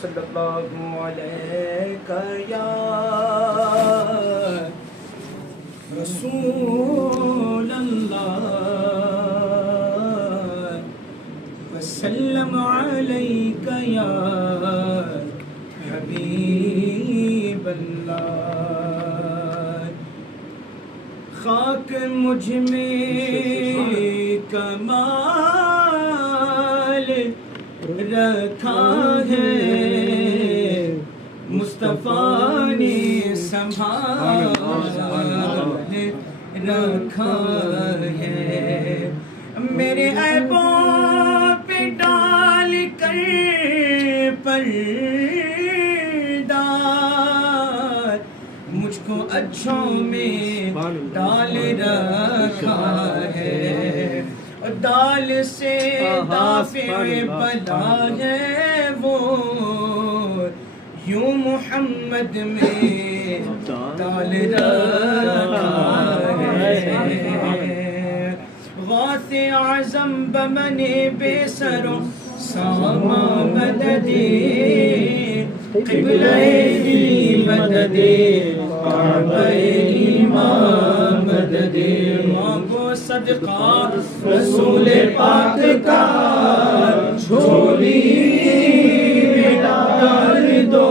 صلی اللہ علیہ یا رسول اللہ وسلم علیک یا حبیب اللہ خاک مجھ میں کمال رکھا ہے مصطفیٰ نے سنبھال رکھا ہے میرے عیبوں پہ ڈال کر پردہ مجھ کو اچھوں میں ڈال رکھا ہے دال سے دافع بلا ہے وہ یوں محمد میں ڈال رکھا ہے غوث اعظم بمن بے سرو ساما مدد قبلہ دی مدد کعبہ ایمان مدد مانگو صدقہ رسول پاک کا جھولی میں ڈال دو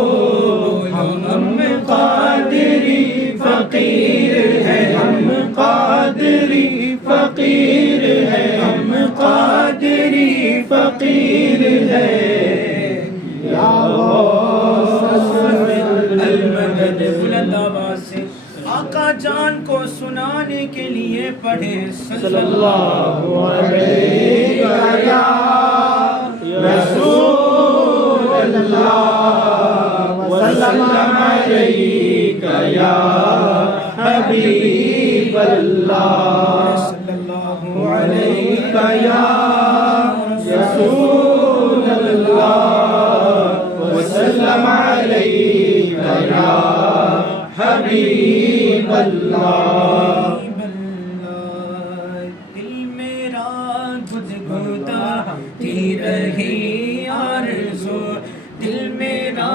ہم قادری فقیر ہے ہم قادری فقیر ہے ہم قادری فقیر ہے یا المدد بلند آواز سے آقا جان کو سنانے کے لیے پڑھے صلی اللہ علیہ یا رسول اللہ وسلم علیک یا حبیب اللہ صلی اللہ علیک یا رسول اللہ وسلم علیک یا حبیب اللہ دل میرا گدگداتی رہی آرزو دل میرا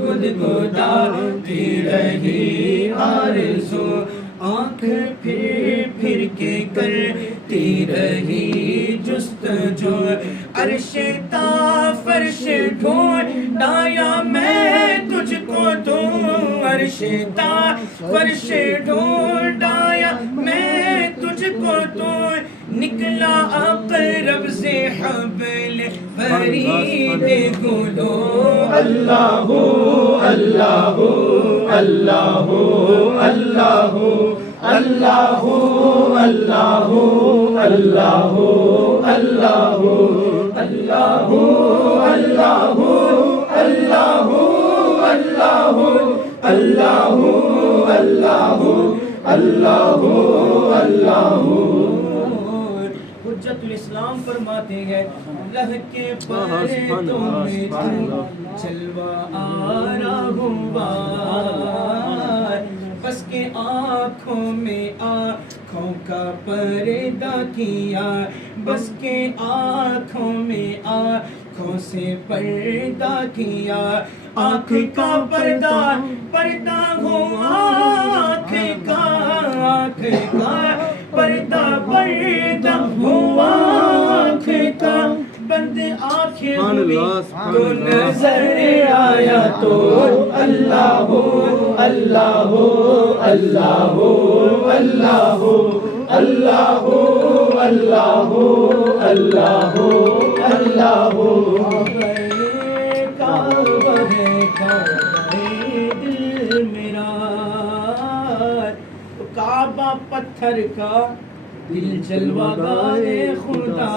گدگداتی رہی آرزو آنکھ پھر کے کرتی رہی جستجو عرش تا فرش ڈھونڈا یا میں تجھ کو دوں عرش تا فرش ڈھونڈا یا میں تجھ کو دوں نکلا اقرب سے حبل فرید گلو اللہ اللہ اللہ اللہ اللہ اللہ اللہ اللہ اللہ اللہ اللہ اللہ اللہ اللہ حجت الاسلام فرماتے ہیں اللہ کے پردوں میں جلوہ آرا ہوا بس کے آنکھوں میں آنکھوں کا پردہ کیا بس کے آنکھوں میں آنکھوں سے پردہ کیا آنکھ کا پردہ پردہ ہو آنکھ کا پردہ پردہ ہو آنکھ کا بند آنکھیں ہوئی تو نظر آیا تو اللہ اللہ اللہ اللہ اللہ اللہ اللہ اللہ دل میرا کعبہ پتھر کا دل جلوہ گاہ خدا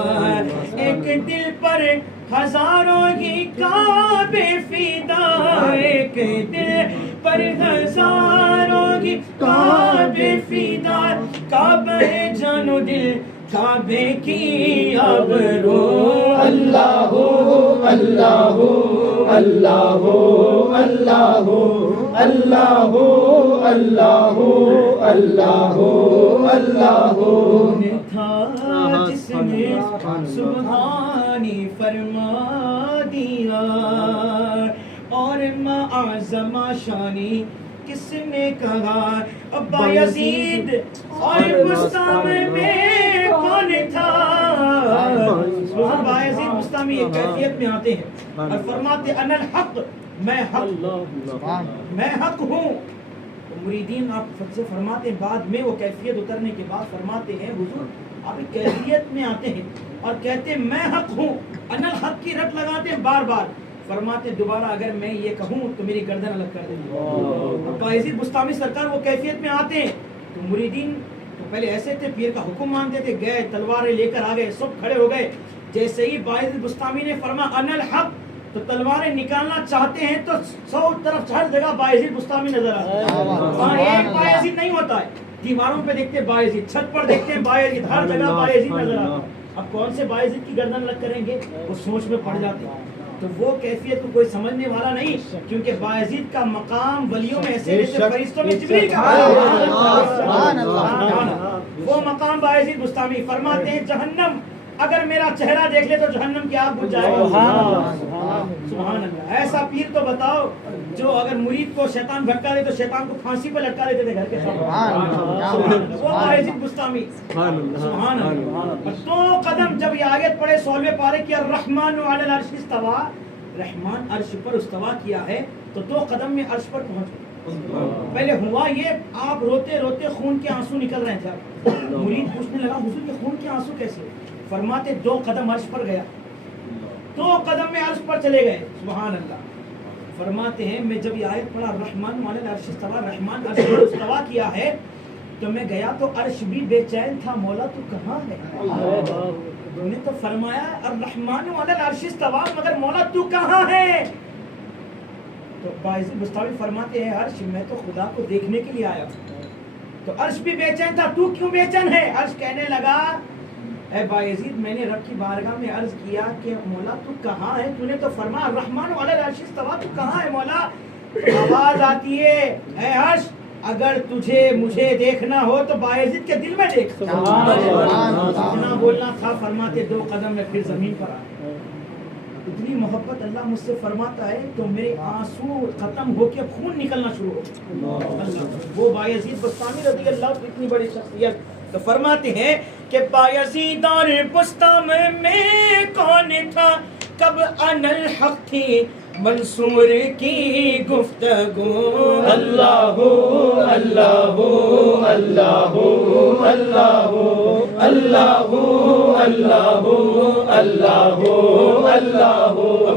ایک دل پر ہزاروں ہی کعبے فدا ایک دل پر ہزاروں ہی کعبے فدا کعبہ جانو دل کعبے کی آبرو اللہ اللہ اللہ اللہ اللہ اللہ اللہ اللہ تھا جس نے سبحانی فرما دیا، اور معظم شانی کس نے کہا؟ ابا یزید اور بستامی میں کون تھا؟ ابا یزید بستامی ایک کیفیت میں آتے ہیں اور فرماتے انا الحق، میں حق ہوں۔ مریدین آپ سے فرماتے ہیں، بعد میں وہ کیفیت اترنے کے بعد فرماتے ہیں حضور آپ ایک کیفیت میں آتے ہیں اور کہتے ہیں میں حق ہوں، انا الحق کی رٹ لگاتے ہیں بار بار، فرماتے ہیں دوبارہ اگر میں یہ کہوں تو میری گردن الگ کر دیں گے۔ ابا یزید بستامی سرکار وہ کیفیت میں آتے ہیں تو مریدین تو پہلے ایسے تھے، پیر کا حکم مانتے تھے، گئے تلواریں لے کر آ گئے، سب کھڑے ہو گئے۔ جیسے ہی باعزید بستامی نے فرمایا انا الحق تو تلواریں نکالنا چاہتے ہیں تو 100 طرف ہر جگہ باعزید بستامی نظر آتے ہیں، وہاں ایک باعزید نہیں ہوتا ہے، دیواروں پہ دیکھتے ہیں باعزید، چھت پر دیکھتے ہیں باعزید، ہر جگہ باعزید نظر آتا ہے۔ اب کون سے باعزید کی گردن الگ کریں گے؟ وہ سوچ میں پڑ جاتے ہیں۔ تو وہ کیفیت کو کوئی سمجھنے والا نہیں، کیونکہ باعزید کا مقام ولیوں میں ایسے جیسے فرشتوں میں جبریل کا وہ مقام باعزید بستامی فرماتے ہیں جہنم اگر میرا چہرہ دیکھ لے تو جہنم کی آگ بجھ جائے گا۔ سبحان اللہ۔ ایسا پیر تو بتاؤ جو اگر مرید کو شیطان بھٹکا دے تو شیطان کو پھانسی پہ لٹکا دیتے تھے گھر کے سامنے، وہ باعزید بستامی۔ سبحان اللہ۔ 2 قدم جب یہ آیت پڑھے 16ویں پارے کی الرحمن علی العرش استوى، رحمان عرش پر استوا کیا ہے، تو 2 قدم میں عرش پر پہنچ گئے۔ پہلے ہوا یہ آپ روتے روتے خون کے آنسو نکل رہے تھے، مرید پوچھنے لگا حضور کے خون کے آنسو کیسے؟ فرماتے 2 قدم عرش پر گیا، 2 قدم میں عرش پر چلے گئے۔ سبحان اللہ۔ فرماتے ہیں میں جب یہ آیت پڑھا الرحمن علی العرش استوى، رحمان عرش پر استوا کیا ہے، تو میں گیا تو عرش بھی بے چین تھا، مولا تو کہاں ہے؟ انہوں نے تو فرمایا الرحمن علی العرش استوى، مگر مولا تو کہاں ہے؟ تو باعزید بستامی فرماتے ہیں عرش میں تو خدا کو دیکھنے کے لیے آیا ہوں۔ تو عرش بھی بے چین تھا، تو کیوں بے چین ہے؟ عرش کہنے لگا اے باعزید میں نے رب کی بارگاہ میں عرض کیا کہ مولا تو کہاں ہے؟ تو نے تو فرمایا الرحمن علی العرش استوى، تو کہاں ہے مولا؟ آواز آتی ہے اے عرش اگر تجھے مجھے دیکھنا ہو تو باعزید کے دل میں دیکھ۔ اتنا بولنا تھا، فرماتے 2 قدم میں پھر زمین پر آئے۔ اتنی محبت اللہ مجھ سے فرماتا ہے تو میرے آنسو ختم ہو کے اب خون نکلنا شروع ہو اللہ۔ وہ باعزید بستامی رضی اللہ کی اتنی بڑی شخصیت، تو فرماتے ہیں کہ باعزید اور بستامی میں کون تھا، کب انا الحق تھی منصور کی گفتگو، اللہ اللہ اللہ اللہ اللہ اللہ اللہ اللہ۔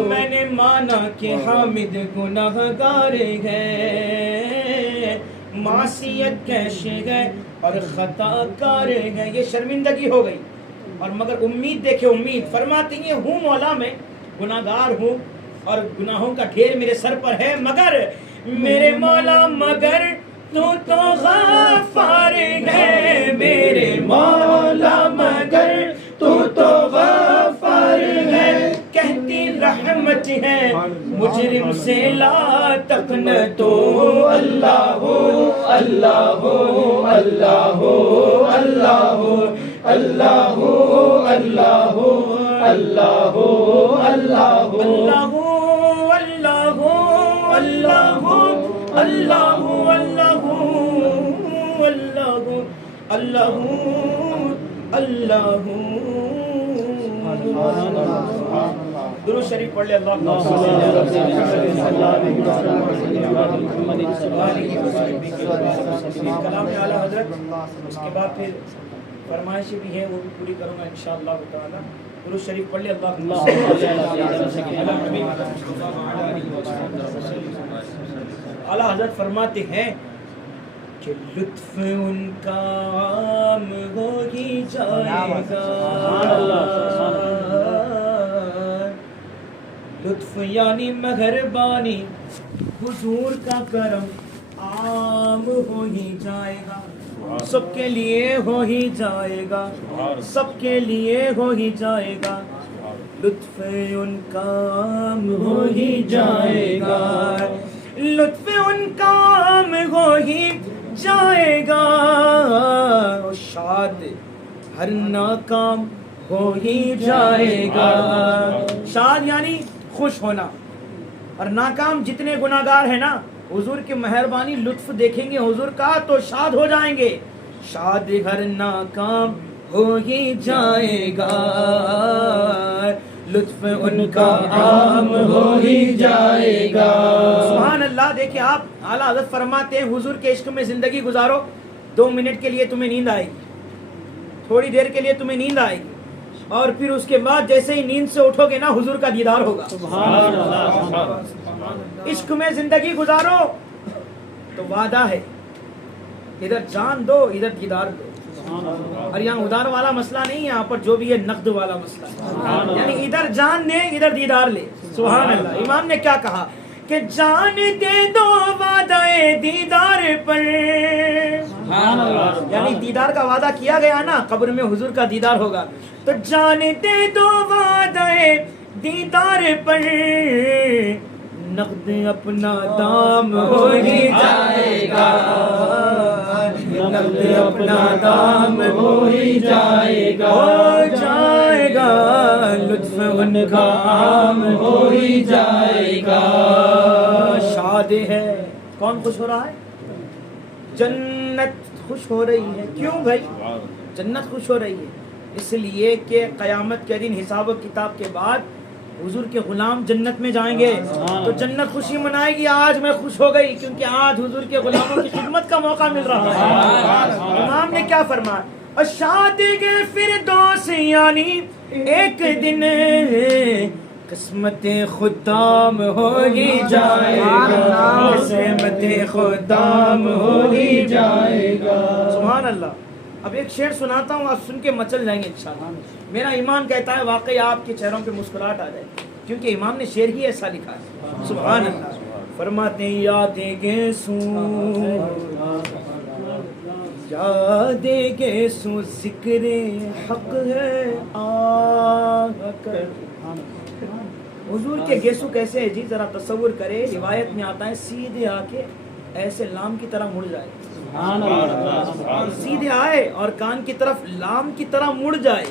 میں نے مانا کہ حامد گناہگار ہے، معصیت کیش ہے اور خطا کار ہے، یہ شرمندگی ہو گئی، اور مگر امید دیکھے امید۔ فرماتے ہیں ہوں مولا میں گناہگار ہوں اور گناہوں کا ڈھیر میرے سر پر ہے، مگر میرے مولا مگر تو غفار ہے، میرے مولا مگر تو غفار ہے، کہتی رحمت ہے مجرم سے لا تقنطو، اللہ اللہ اللہ اللہ اللہ اللہ اللہ اللہ اللہ اللہ اللہ اللہ درود شریف پڑھ لے اللہ کلام اعلیٰ حضرت، اس کے بعد پھر فرمائشیں بھی ہیں وہ بھی پوری کروں گا انشاءاللہ تعالی۔ درود شریف پڑھ لے اللہ اعلیٰ حضرت فرماتے ہیں کہ لطف ان کا عام ہو ہی جائے گا، لطف یعنی مہربانی حضور کا کرم عام ہو ہی جائے گا، سب کے لیے ہو ہی جائے گا، سب کے لیے ہو ہی جائے گا، لطف ان کا عام ہو ہی جائے گا، لطف ان کا عام ہو ہی جائے گا، شاد ہر ناکام ہو ہی جائے گا. شاد یعنی خوش ہونا. اور ناکام جتنے گناہگار ہیں نا حضور کی مہربانی لطف دیکھیں گے حضور کا تو شاد ہو جائیں گے. شاد ہر ناکام ہو ہی جائے گا, لطف ان کا عام ہو ہی جائے گا. سبحان اللہ. دیکھیں آپ اعلیٰ حضرت فرماتے ہیں حضور کے عشق میں زندگی گزارو, 2 منٹ کے لیے تمہیں نیند آئے گی, تھوڑی دیر کے لیے تمہیں نیند آئے گی, اور پھر اس کے بعد جیسے ہی نیند سے اٹھو گے نا حضور کا دیدار ہوگا. عشق میں زندگی گزارو تو وعدہ ہے, ادھر جان دو ادھر دیدار دو. اور یہاں ادھار والا مسئلہ نہیں ہے, یہاں پر جو بھی ہے نقد والا مسئلہ ہے, یعنی ادھر جان دے ادھر دیدار لے. سبحان اللہ. امام نے کیا کہا کہ جان دے دو وعدہ دیدار پر, یعنی دیدار کا وعدہ کیا گیا نا, قبر میں حضور کا دیدار ہوگا, تو جان دے دو وعدہ دیدار پر, نقد اپنا دام ہو ہی جائے گا, نقد اپنا دام ہو ہی جائے گا, ہو جائے گا, لطف ان کا عام ہو ہی جائے گا. شاد ہے. کون خوش ہو رہا ہے؟ جنت خوش ہو رہی ہے. کیوں بھائی جنت خوش ہو رہی ہے؟ اس لیے کہ قیامت کے دن حساب و کتاب کے بعد حضور کے غلام جنت میں جائیں گے تو جنت خوشی منائے گی. آج میں خوش ہو گئی کیونکہ آج حضور کے غلاموں کی خدمت کا موقع مل رہا ہے. امام نے کیا فرمایا, اور شادی فردوس یعنی ایک دن قسمت خدام ہو ہی جائے گا, قسمت خدام ہو ہی جائے گا. سبحان اللہ. اب ایک شعر سناتا ہوں, آپ سن کے مچل جائیں گے انشاءاللہ. میرا ایمان کہتا ہے واقعی آپ کے چہروں پہ مسکراہٹ آ جائے, کیونکہ امام نے شعر ہی ایسا لکھا ہے. سبحان اللہ. فرماتے ہیں یادیں گے سو, یادیں گے سو ذکر حق ہے آ کر. حضور کے گیسو کیسے ہے جی, ذرا تصور کرے. روایت میں آتا ہے سیدھے آ کے ایسے لام کی طرح مڑ جائے, سیدھے آئے اور کان کی طرف لام کی طرح مڑ جائے,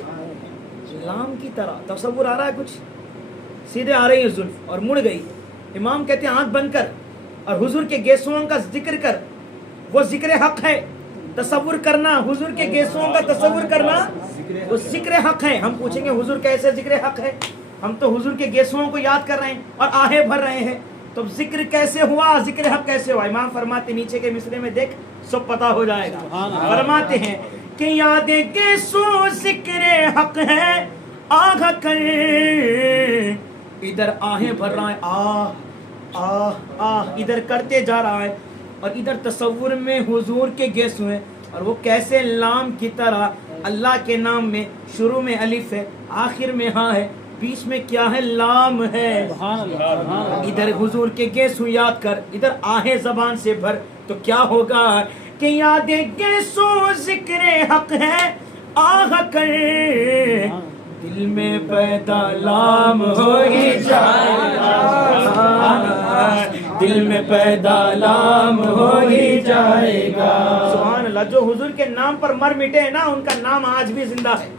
لام کی طرح. تصور آ رہا ہے کچھ؟ سیدھے آ رہی ہے زلف اور مڑ گئی. امام کہتے ہیں آنکھ بند کر اور حضور کے گیسوؤں کا ذکر کر, وہ ذکر حق ہے. تصور کرنا حضور کے گیسوؤں کا تصور کرنا وہ ذکر حق ہے. ہم پوچھیں گے حضور کیسے ذکر حق ہے؟ ہم تو حضور کے گیسوؤں کو یاد کر رہے ہیں اور آہیں بھر رہے ہیں, تو ذکر کیسے ہوا, ذکر حق کیسے ہوا؟ امام فرماتے نیچے کے مصرے میں دیکھ سب پتا ہو جائے گا. فرماتے ہیں کہ یادیں کے سو ذکر حق ہے آہ کر, ادھر آہیں بھر رہا ہے آہ آہ آہ, ادھر کرتے جا رہا ہے, اور ادھر تصور میں حضور کے گیسو ہیں, اور وہ کیسے لام کی طرح. اللہ کے نام میں شروع میں الف ہے, آخر میں ہاں ہے, بیچ میں کیا ہے, لام ہے. ادھر حضور کے گیسو یاد کر, ادھر آہیں زبان سے بھر, تو کیا ہوگا کہ یادیں گیسو ذکر حق ہے آہ کر, دل میں پیدا لام ہو ہی جائے گا, دل میں پیدا لام ہو ہی جائے گا. سبحان اللہ. جو حضور کے نام پر مر مٹے ہیں نا ان کا نام آج بھی زندہ ہے.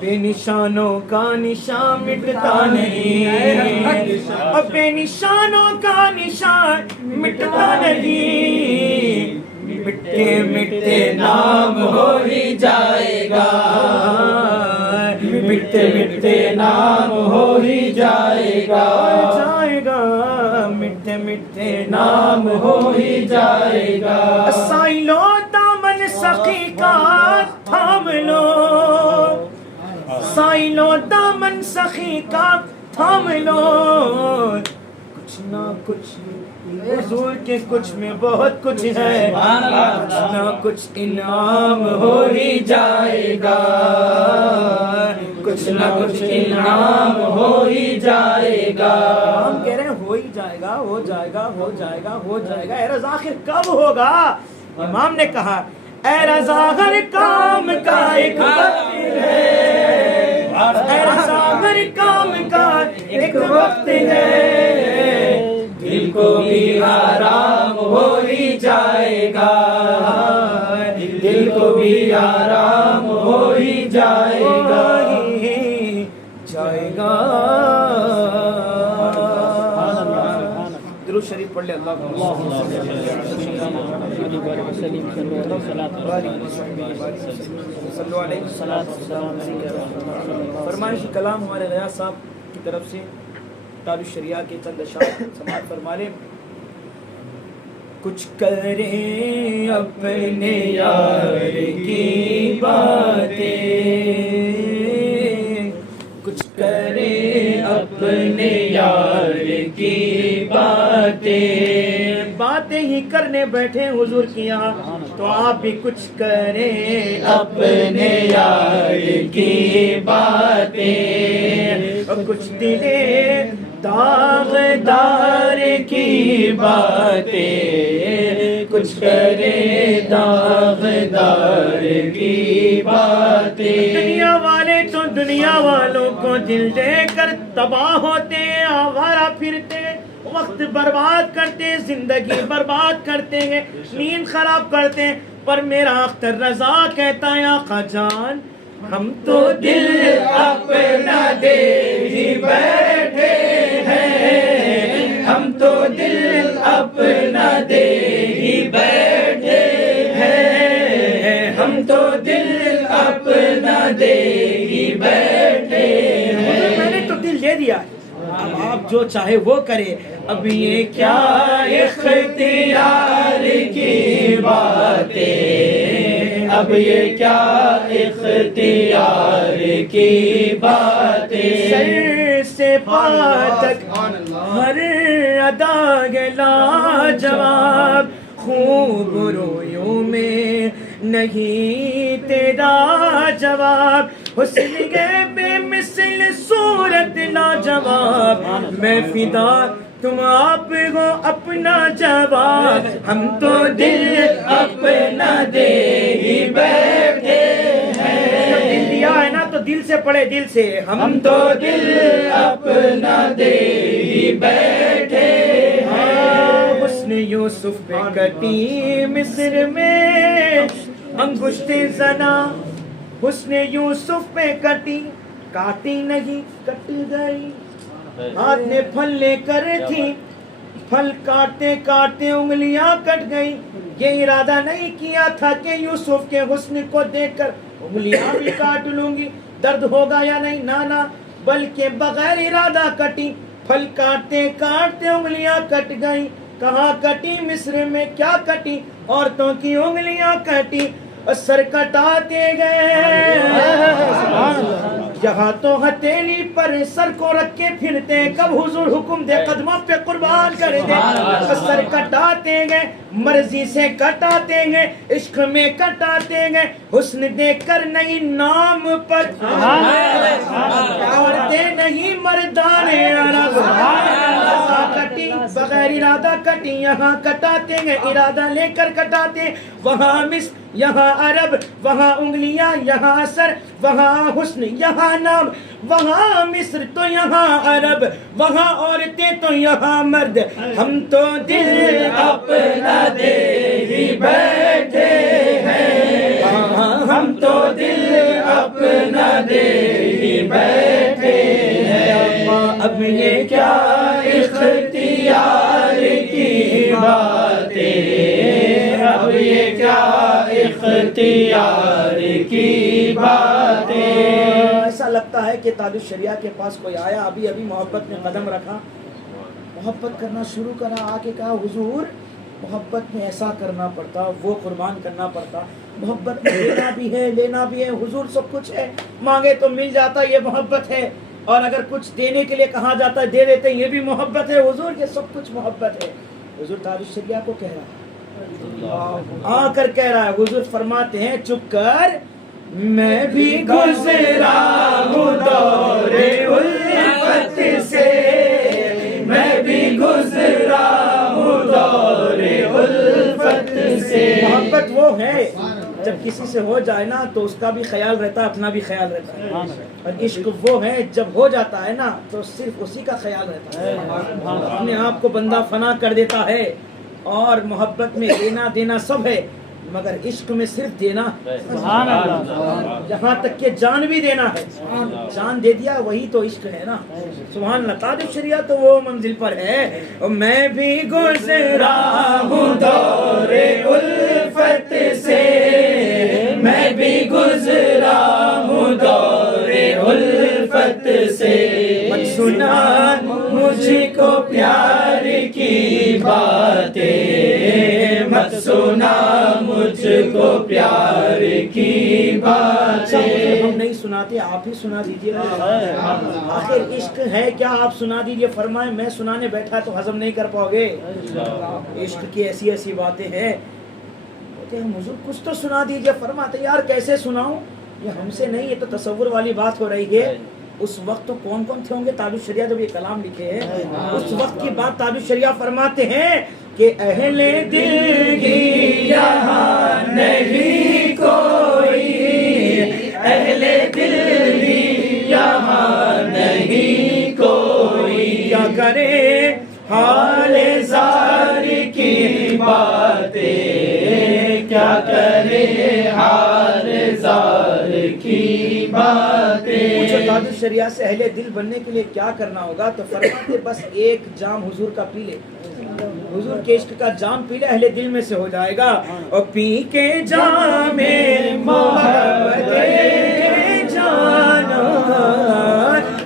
بے نشانوں کا نشان مٹتا نہیں, اب بے نشانوں کا نشان مٹتا نہیں, مٹتے مٹتے نام ہو ہی جائے گا, مٹتے مٹتے نام ہو ہی جائے گا, جائے گا, مٹتے مٹتے نام ہو ہی جائے گا. سائلو دامن سخی کا تھام لو, سائلو دامن سخی کا تھام لو, کچھ نہ کچھ حضور کے کچھ میں بہت کچھ ہے, کچھ نہ کچھ انعام ہو ہی جائے گا, کچھ نہ کچھ انعام ہو ہی جائے گا. ہم کہہ رہے ہیں ہو ہی جائے گا, ہو جائے گا, ہو جائے گا, ہو جائے گا. اے رضا آخر کب ہوگا؟ امام نے کہا اے رضا ہر کام کا ایک وقت ہے, اے رضا ہر کام کا ایک وقت ہے, دل کو بھی آرام ہو ہی جائے گا, دل کو بھی آرام ہو ہی جائے گا درود شریف پڑھ لے فرمائش کلام ہمارے غیاث صاحب کی طرف سے تاج الشریعہ کے چند اشعار سماعت فرما لیں. کچھ کریں اپنے یار کی باتیں، کچھ کریں اپنے یار کی باتیں، باتیں ہی کرنے بیٹھے حضور کی یہاں تو آپ بھی کچھ کریں اپنے یار کی باتیں، اور کچھ دلے داغدار کی باتیں، کچھ کرے داغدار کی باتیں. دنیا والے تو دنیا والوں کو دل دے کر تباہ ہوتے، آوارہ پھرتے، وقت برباد کرتے، زندگی برباد کرتے ہیں، نیند خراب کرتے ہیں. پر میرا اختر رضا کہتا ہے آقا جان ہم تو دل اپنا دے ہی بیٹھے ہیں، ہم تو دل اپنا دے ہی بیٹھے ہیں، ہم تو دل اپنا دے ہی بیٹھے ہیں. میں نے تو دل دے دیا ہے، اب آپ جو چاہے وہ کرے. اب یہ کیا اختیار کی باتیں، اب یہ کیا اختیار کی باتیں. سر سے پا تک ہر ادا گلا جواب، خوب رویوں میں نہیں تیرا جواب، حسن کے بے مثل صورت لاجواب، میں فدا تم آپ ہو اپنا جواب. ہم تو دل اپنا دے ہی بیٹھے ہیں، دل دیا ہے نا تو دل سے پڑھے، دل سے. ہم تو دل اپنا دے ہی بیٹھے ہیں. حسن یوسف پہ کٹی مصر میں انگشت زنا، حسن یوسف پہ کٹی، کاٹی نہیں کٹ گئی. ہاتھ نے پھل لے کر تھی، پھل کاٹتے کاٹتے انگلیاں کٹ گئی. یہ ارادہ نہیں کیا تھا کہ یوسف کے حسن کو دیکھ کر انگلیاں بھی کاٹ لوں گی، درد ہوگا یا نہیں، نانا، بلکہ بغیر ارادہ کٹی. پھل کاٹتے کاٹتے انگلیاں کٹ گئی. کہاں کٹی؟ مصر میں. کیا کٹی؟ عورتوں کی انگلیاں کٹی. سر کٹاتے گئے، یہاں تو ہتھیلی پر سر کو رکھ کے پھرتے، کب حضور حکم دے قدموں پہ قربان کر دے. سر کٹاتے گئے، مرضی سے کٹاتے گئے، عشق میں کٹاتے گئے، حسن دیکھ کر نہیں نام پر عورتیں نہیں مردان عرب. کٹی بغیر ارادہ کٹی، یہاں کٹاتے گئے ارادہ لے کر کٹاتے. وہاں مصر یہاں عرب، وہاں انگلیاں یہاں سر، وہاں حسن یہاں نام، وہاں مصر تو یہاں عرب، وہاں عورتیں تو یہاں مرد. ہم تو دل اپنا دے ہی بیٹھے ہیں، ہم تو دل اپنا دے ہی بیٹھے ہیں. اب یہ کیا اختیار کی باتیں، اب یہ کیا اختیار کی باتیں. ایسا لگتا ہے کہ تاج الشریعہ کے پاس کوئی آیا، ابھی ابھی محبت میں قدم رکھا، محبت کرنا شروع کرا، آ کے کہا حضور محبت میں ایسا کرنا پڑتا، وہ قربان کرنا پڑتا. محبت میں لینا بھی ہے لینا بھی ہے. حضور سب کچھ ہے، مانگے تو مل جاتا، یہ محبت ہے. اور اگر کچھ دینے کے لیے کہا جاتا ہے دے دیتے، یہ بھی محبت ہے. حضور یہ سب کچھ محبت ہے. حضور تاج الشریعہ کو کہہ رہا ہے، آ کر کہہ رہا ہے. حضور فرماتے ہیں چپ کر، میں بھی گزرا ہوں دور الفت سے، میں بھی گزرا ہوں دور الفت سے. محبت وہ ہے جب کسی سے ہو جائے نا تو اس کا بھی خیال رہتا ہے، اپنا بھی خیال رہتا ہے. اور عشق وہ ہے جب ہو جاتا ہے نا تو صرف اسی کا خیال رہتا ہے، اپنے آپ کو بندہ فنا کر دیتا ہے. اور محبت میں لینا دینا سب ہے، مگر عشق میں صرف دینا ہے، سبحان اللہ، جہاں تک کہ جان بھی دینا ہے، جان دے دیا وہی تو عشق ہے نا، سبحان اللہ۔ تاج الشریعہ تو وہ منزل پر ہے، میں بھی گزرا ہوں دور الفت سے، میں بھی گزرا ہوں دور الفت سے، مت سنا مجھ کو پیار کی باتیں، مت سنا مجھ کو پیار کی باتیں۔ ہم نہیں سناتے، آپ ہی سنا دیجیے، آخر عشق ہے کیا، آپ سنا دیجیے۔ فرمائے میں سنانے بیٹھا تو ہضم نہیں کر پاؤ گے، عشق کی ایسی ایسی باتیں ہیں، کہتے ہیں حضور کچھ تو سنا دیجیے۔ فرماتے یار کیسے سناؤں، یہ ہم سے نہیں، یہ تو تصور والی بات ہو رہی ہے۔ اس وقت تو کون کون تھے ہوں گے تاج الشریعہ جب یہ کلام لکھے ہیں، اس وقت کی بات تاج الشریعہ فرماتے ہیں کہ اہل دل ہی یہاں نہیں کوئی، اہل دل ہی یہاں نہیں کوئی، کیا کرے حال زار کی باتیں، کیا کرے حال زار کی باتیں۔ پوچھو تاج الشریعہ سے اہل دل بننے کے لیے کیا کرنا ہوگا، تو فرماتے بس ایک جام حضور کا پی لے، حضور کے عشق کا جام پی لے، اہل دل میں سے ہو جائے گا۔ اور پی کے جام محبت جانا،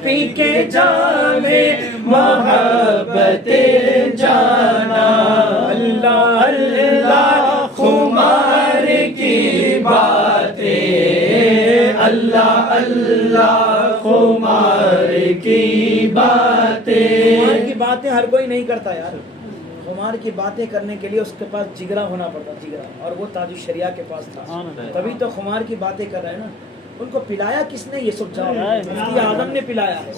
پی کے جام محبت جانا، اللہ اللہ خمار کی باتیں، اللہ اللہ خمار کی باتیں۔ خمار کی باتیں ہر کوئی نہیں کرتا یار، خمار کی باتیں کرنے کے لیے اس کے پاس جگرا ہونا پڑتا، جگرا، اور وہ تاج الشریعہ کے پاس تھا، تبھی تو خمار کی باتیں کر رہے ہیں نا۔ ان کو پلایا کس نے، یہ سب جاؤ، مفتی اعظم نے پلایا ہے،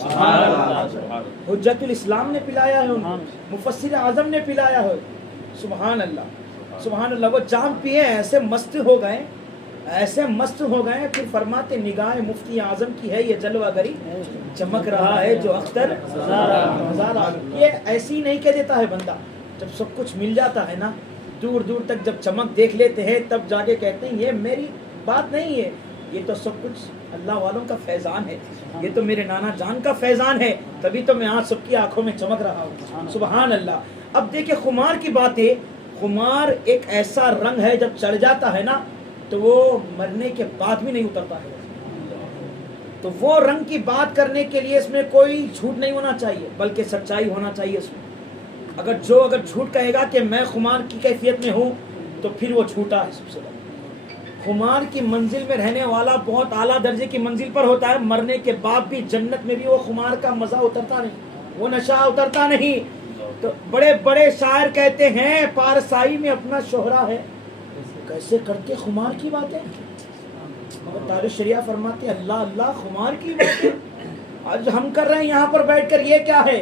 حجت الاسلام نے پلایا ہے، ان کو مفسر اعظم نے پلایا ہے، سبحان اللہ سبحان اللہ۔ وہ جام پیے ایسے مست ہو گئے، ایسے مست ہو گئے، پھر فرماتے نگاہ مفتی اعظم کی ہے یہ جلوہ گری، چمک رہا ہے جو اختر ہزارہ۔ یہ ایسی نہیں کہہ دیتا ہے بندہ، جب سب کچھ مل جاتا ہے نا، دور دور تک جب چمک دیکھ لیتے ہیں تب جا کے کہتے ہیں یہ میری بات نہیں ہے، یہ تو سب کچھ اللہ والوں کا فیضان ہے، یہ تو میرے نانا جان کا فیضان ہے، تبھی تو میں آج سب کی آنکھوں میں چمک رہا ہوں، سبحان اللہ۔ اب دیکھیں خمار کی باتیں، خمار ایک ایسا رنگ ہے جب چڑھ جاتا ہے نا تو وہ مرنے کے بعد بھی نہیں اترتا ہے، تو وہ رنگ کی بات کرنے کے لیے اس میں کوئی جھوٹ نہیں ہونا چاہیے بلکہ سچائی ہونا چاہیے اس میں۔ اگر جھوٹ کہے گا کہ میں خمار کی کیفیت میں ہوں تو پھر وہ جھوٹا ہے سب سے بڑا۔ خمار کی منزل میں رہنے والا بہت اعلیٰ درجے کی منزل پر ہوتا ہے، مرنے کے بعد بھی جنت میں بھی وہ خمار کا مزہ اترتا نہیں، وہ نشہ اترتا نہیں۔ تو بڑے بڑے شاعر کہتے ہیں پارسائی میں اپنا شہرہ ہے، کیسے کرتے خمار کی باتیں، تاج الشریعہ فرماتے اللہ اللہ خمار کی باتیں آج ہم کر رہے ہیں یہاں پر بیٹھ کر، یہ کیا ہے،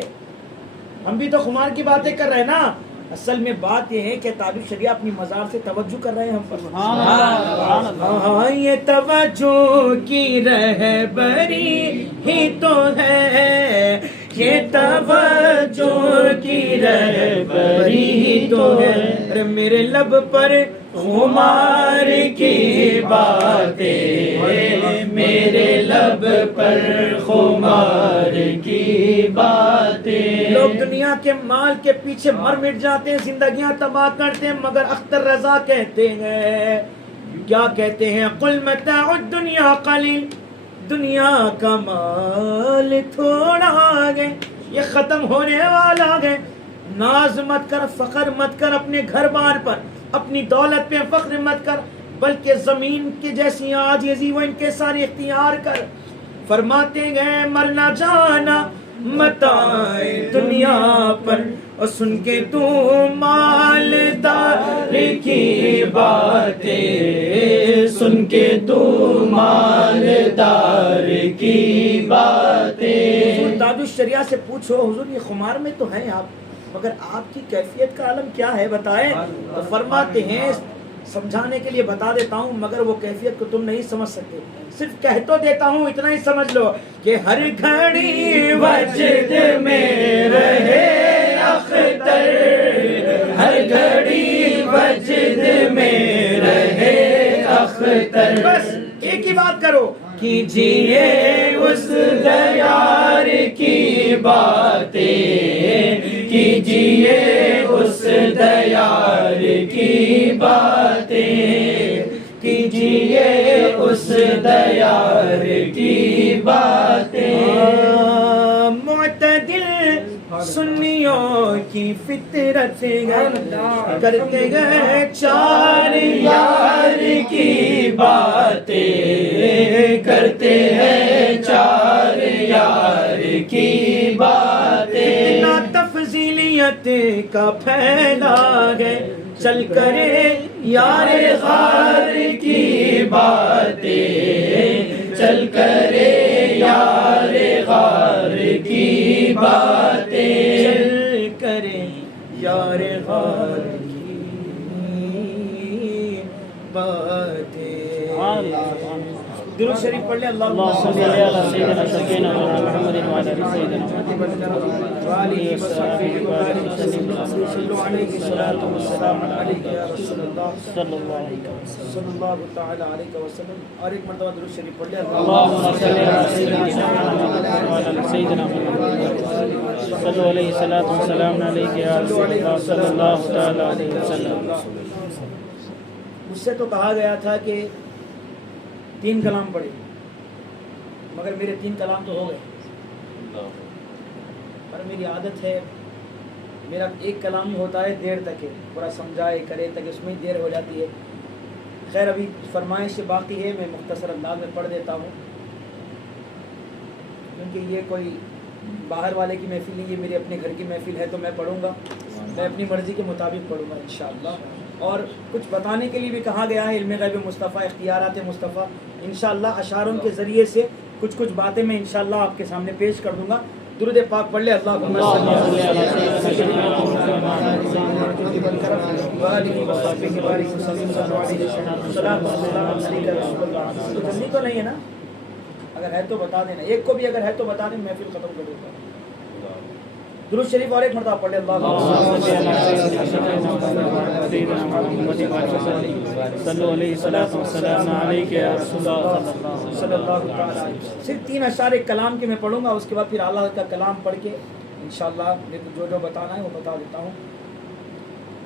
ہم بھی تو خمار کی باتیں کر رہے ہیں نا۔ اصل میں بات یہ ہے کہ تاج الشریعہ اپنی مزار سے توجہ کر رہے ہیں ہم پر، ہاں یہ توجہ کی رہبری ہی تو ہے، یہ توجہ کی رہبری ہی تو ہے، میرے لب پر خمار کی باتیں، میرے لب پر خمار کی باتیں۔ لوگ دنیا کے مال کے پیچھے مر مٹ جاتے ہیں، زندگیاں تباہ کرتے ہیں، مگر اختر رضا کہتے ہیں، کیا کہتے ہیں، قل متاع الدنیا قلیل، دنیا کا مال تھوڑا گئے، یہ ختم ہونے والا گئے، ناز مت کر، فخر مت کر اپنے گھر بار پر، اپنی دولت پہ فخر مت کر، بلکہ زمین کی جیسی عاجزی و انکساری اختیار کر۔ فرماتے گئے مرنا جانا متاع دنیا پر، اور سن کے تو مالدار کی باتیں، سن کے تو مالدار کی باتیں۔ حضور تاج الشریعہ سے پوچھو حضور یہ خمار میں تو ہیں آپ، مگر آپ کی کیفیت کا عالم کیا ہے بتائیں، تو فرماتے ہیں سمجھانے کے لیے بتا دیتا ہوں مگر وہ کیفیت کو تم نہیں سمجھ سکتے، صرف کہہ تو دیتا ہوں اتنا ہی سمجھ لو کہ ہر گھڑی وجد میں رہے اختر، ہر گھڑی وجد میں رہے اختر بس ایک ہی بات کرو کیجیے اس دیار کی باتیں کیجیے اس دیار کی باتیں کیجیے اس دیار کی باتیں معتدل سنیوں کی فطرت کرتے گئے چار یار کی باتیں کرتے ہیں چار یار کی باتیں اتنا تفضیلیت کا پھیلا ہے چل کرے یار غار کی باتیں چل کرے یار غار کی باتیں چل کرے یار غار کی باتیں درود شریف پڑھ لیں اللہم صلی علی سیدنا سیدنا محمد وعلی آل سیدنا وعلی وصحبہ وسلم صلوا علیہ الصلوۃ والسلام علیک یا رسول اللہ صلی اللہ تعالی علیہ وسلم اور ایک مرتبہ درود شریف پڑھ لیں اللہم صلی علی سیدنا محمد وعلی آل سیدنا محمد صلو علیہ الصلوۃ والسلام علیک یا رسول اللہ صلی اللہ تعالی علیہ وسلم مجھ سے تو کہا گیا تھا کہ 3 کلام پڑھے مگر میرے 3 کلام تو ہو گئے پر میری عادت ہے میرا ایک کلام ہی ہوتا ہے دیر تک ہے پورا سمجھائے کرے تک اس میں ہی دیر ہو جاتی ہے خیر ابھی فرمائش سے باقی ہے میں مختصر انداز میں پڑھ دیتا ہوں کیونکہ یہ کوئی باہر والے کی محفل نہیں یہ میری اپنے گھر کی محفل ہے تو میں پڑھوں گا میں اپنی مرضی کے مطابق پڑھوں گا انشاءاللہ اور کچھ بتانے کے لیے بھی کہا گیا ہے علم غیب مصطفیٰ اختیارات مصطفیٰ انشاءاللہ اشعاروں کے ذریعے سے کچھ باتیں میں انشاءاللہ آپ کے سامنے پیش کر دوں گا درود پاک پڑھ لے اللہم صلی جلدی تو نہیں ہے نا اگر ہے تو بتا دینا ایک کو بھی اگر ہے تو بتا دیں محفل ختم کر دوں گا درود شریف اور ایک مرتبہ پڑھ لے اللہم صلو علیہ السلام علیک یا رسول اللہ صلی اللہ تعالی علیہ صرف 3 اشعار ایک کلام کے میں پڑھوں گا اس کے بعد پھر اعلیٰ کا کلام پڑھ کے انشاءاللہ میرے کو جو بتانا ہے وہ بتا دیتا ہوں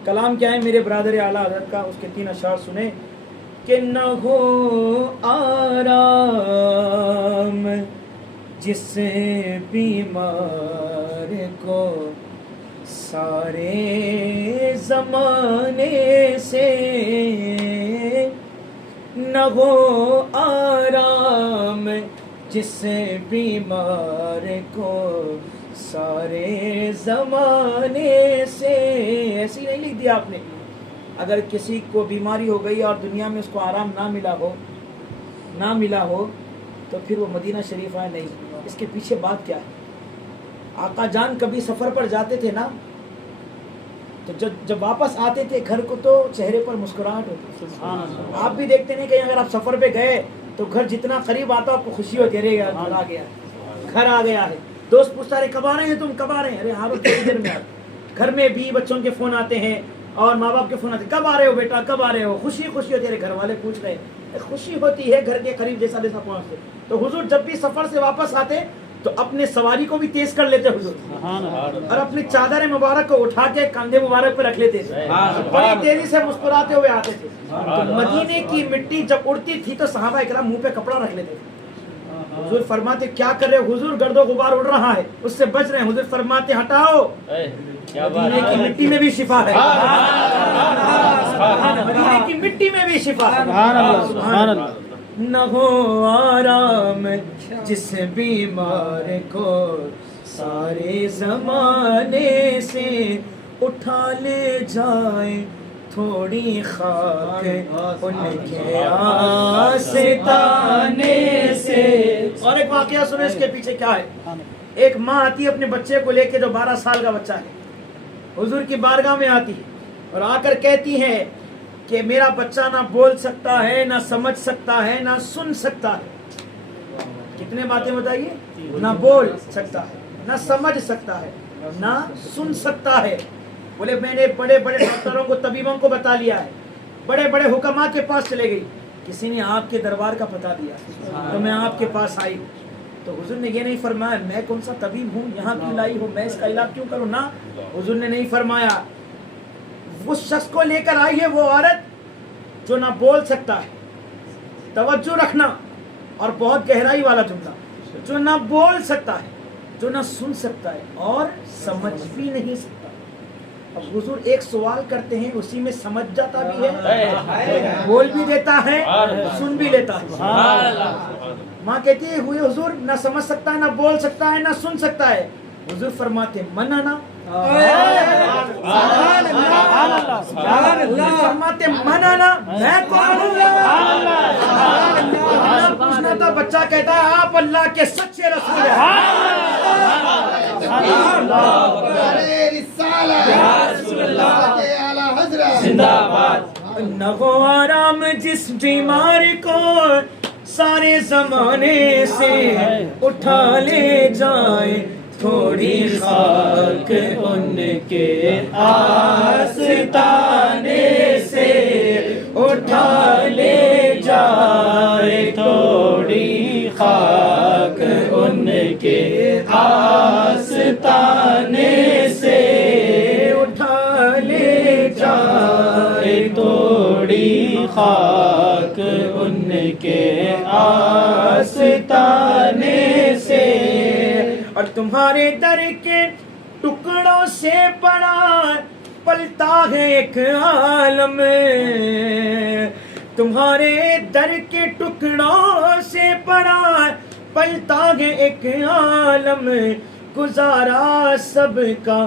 کلام کیا ہے میرے برادر اعلیٰ حضرت کا اس کے 3 اشعار سنیں کہ نہ ہو آرام جس بیمار کو سارے زمانے سے نہ ہو آرام جس بیمار کو سارے زمانے سے ایسی نہیں لکھ دیا آپ نے اگر کسی کو بیماری ہو گئی اور دنیا میں اس کو آرام نہ ملا ہو تو پھر وہ مدینہ شریف آئے نہیں اس کے پیچھے بات کیا ہے آقا جان کبھی سفر پر جاتے تھے نا تو جب واپس آتے تھے گھر کو تو چہرے پر مسکراہٹ ہوتی آپ بھی دیکھتے نہیں کہ اگر آپ سفر پہ گئے تو گھر جتنا قریب آتا آپ کو خوشی ہوتی ہے گھر آ گیا ہے دوست پوچھتا رہے کب آ رہے ہیں تم کب آ رہے ہیں ارے ہاں تھوڑی دیر میں گھر میں بھی بچوں کے فون آتے ہیں اور ماں باپ کے فون آتے ہیں کب آ رہے ہو بیٹا کب آ رہے ہو خوشی ہوتی ہے گھر والے پوچھ رہے ہیں خوشی ہوتی ہے گھر کے قریب جیسا پہنچتے تو حضور جب بھی سفر سے واپس آتے تو اپنے سواری کو بھی تیز کر لیتے حضور اور اپنی چادر مبارک کو اٹھا کے کندھے مبارک پہ رکھ لیتے بڑی تیزی سے مسکراتے ہوئے آتے تھے تو مدینے کی مٹی جب اڑتی تھی تو صحابہ اکرام منہ پہ کپڑا رکھ لیتے تھے حضور فرماتے کیا کر رہے حضور گرد و غبار اڑ رہا ہے اس سے بچ رہے ہیں حضور فرماتے ہٹاؤ مدینے کی مٹی میں بھی شفا ہے مدینے کی مٹی میں بھی شفا ہے نہ ہو آرام جس بیمار کو سارے زمانے سے اٹھا لے جائیں تھوڑی خاک ان کے آستانے سے اور ایک واقعہ سنیں اس کے پیچھے کیا ہے ایک ماں آتی ہے اپنے بچے کو لے کے جو 12 سال کا بچہ ہے حضور کی بارگاہ میں آتی ہے اور آ کر کہتی ہے کہ میرا بچہ نہ بول سکتا ہے نہ سمجھ سکتا ہے نہ سن سکتا ہے کتنے باتیں بتائیے نہ بول سکتا ہے نہ سمجھ سکتا ہے نہ سن سکتا ہے بولے میں نے بڑے بڑے ڈاکٹروں کو طبیبوں کو بتا لیا ہے بڑے بڑے حکماء کے پاس چلے گئی کسی نے آپ کے دربار کا پتہ دیا تو میں آپ کے پاس آئی، تو حضور نے یہ نہیں فرمایا میں کون سا طبیب ہوں، یہاں کیوں لائی ہوں، میں اس کا علاج کیوں کروں، نہ، حضور نے نہیں فرمایا اس شخص کو لے کر آئی ہے وہ عورت جو نہ بول سکتا ہے، توجہ رکھنا، اور بہت گہرائی والا جملہ، جو نہ بول سکتا ہے، جو نہ سن سکتا ہے اور سمجھ بھی نہیں سکتا۔ اب حضور ایک سوال کرتے ہیں اسی میں سمجھ جاتا بھی ہے، بول بھی دیتا ہے، سن بھی لیتا ہے۔ ماں کہتی ہے ہوئے حضور نہ سمجھ سکتا ہے، نہ بول سکتا ہے، نہ سن سکتا ہے، حضور فرماتے منانا، فرماتے منانا، میں کون ہوں؟ پوچھنا تھا، بچہ کہتا ہے آپ اللہ کے سچے رسول ہیں۔ نہ ہو آرام جس بیمار کو سارے زمانے سے اٹھا لے جائے، تھوڑی خاک ان کے آستانے سے اٹھا لے جائے، تھوڑی خاک ان کے آستانے سے اٹھا لے جائے، تھوڑی خاک ان کے آستانے سے، اور تمہارے در کے ٹکڑوں سے بڑا پلتا ہے ایک عالم، تمہارے در کے ٹکڑوں سے بڑا پلتا ہے ایک عالم، گزارا سب کا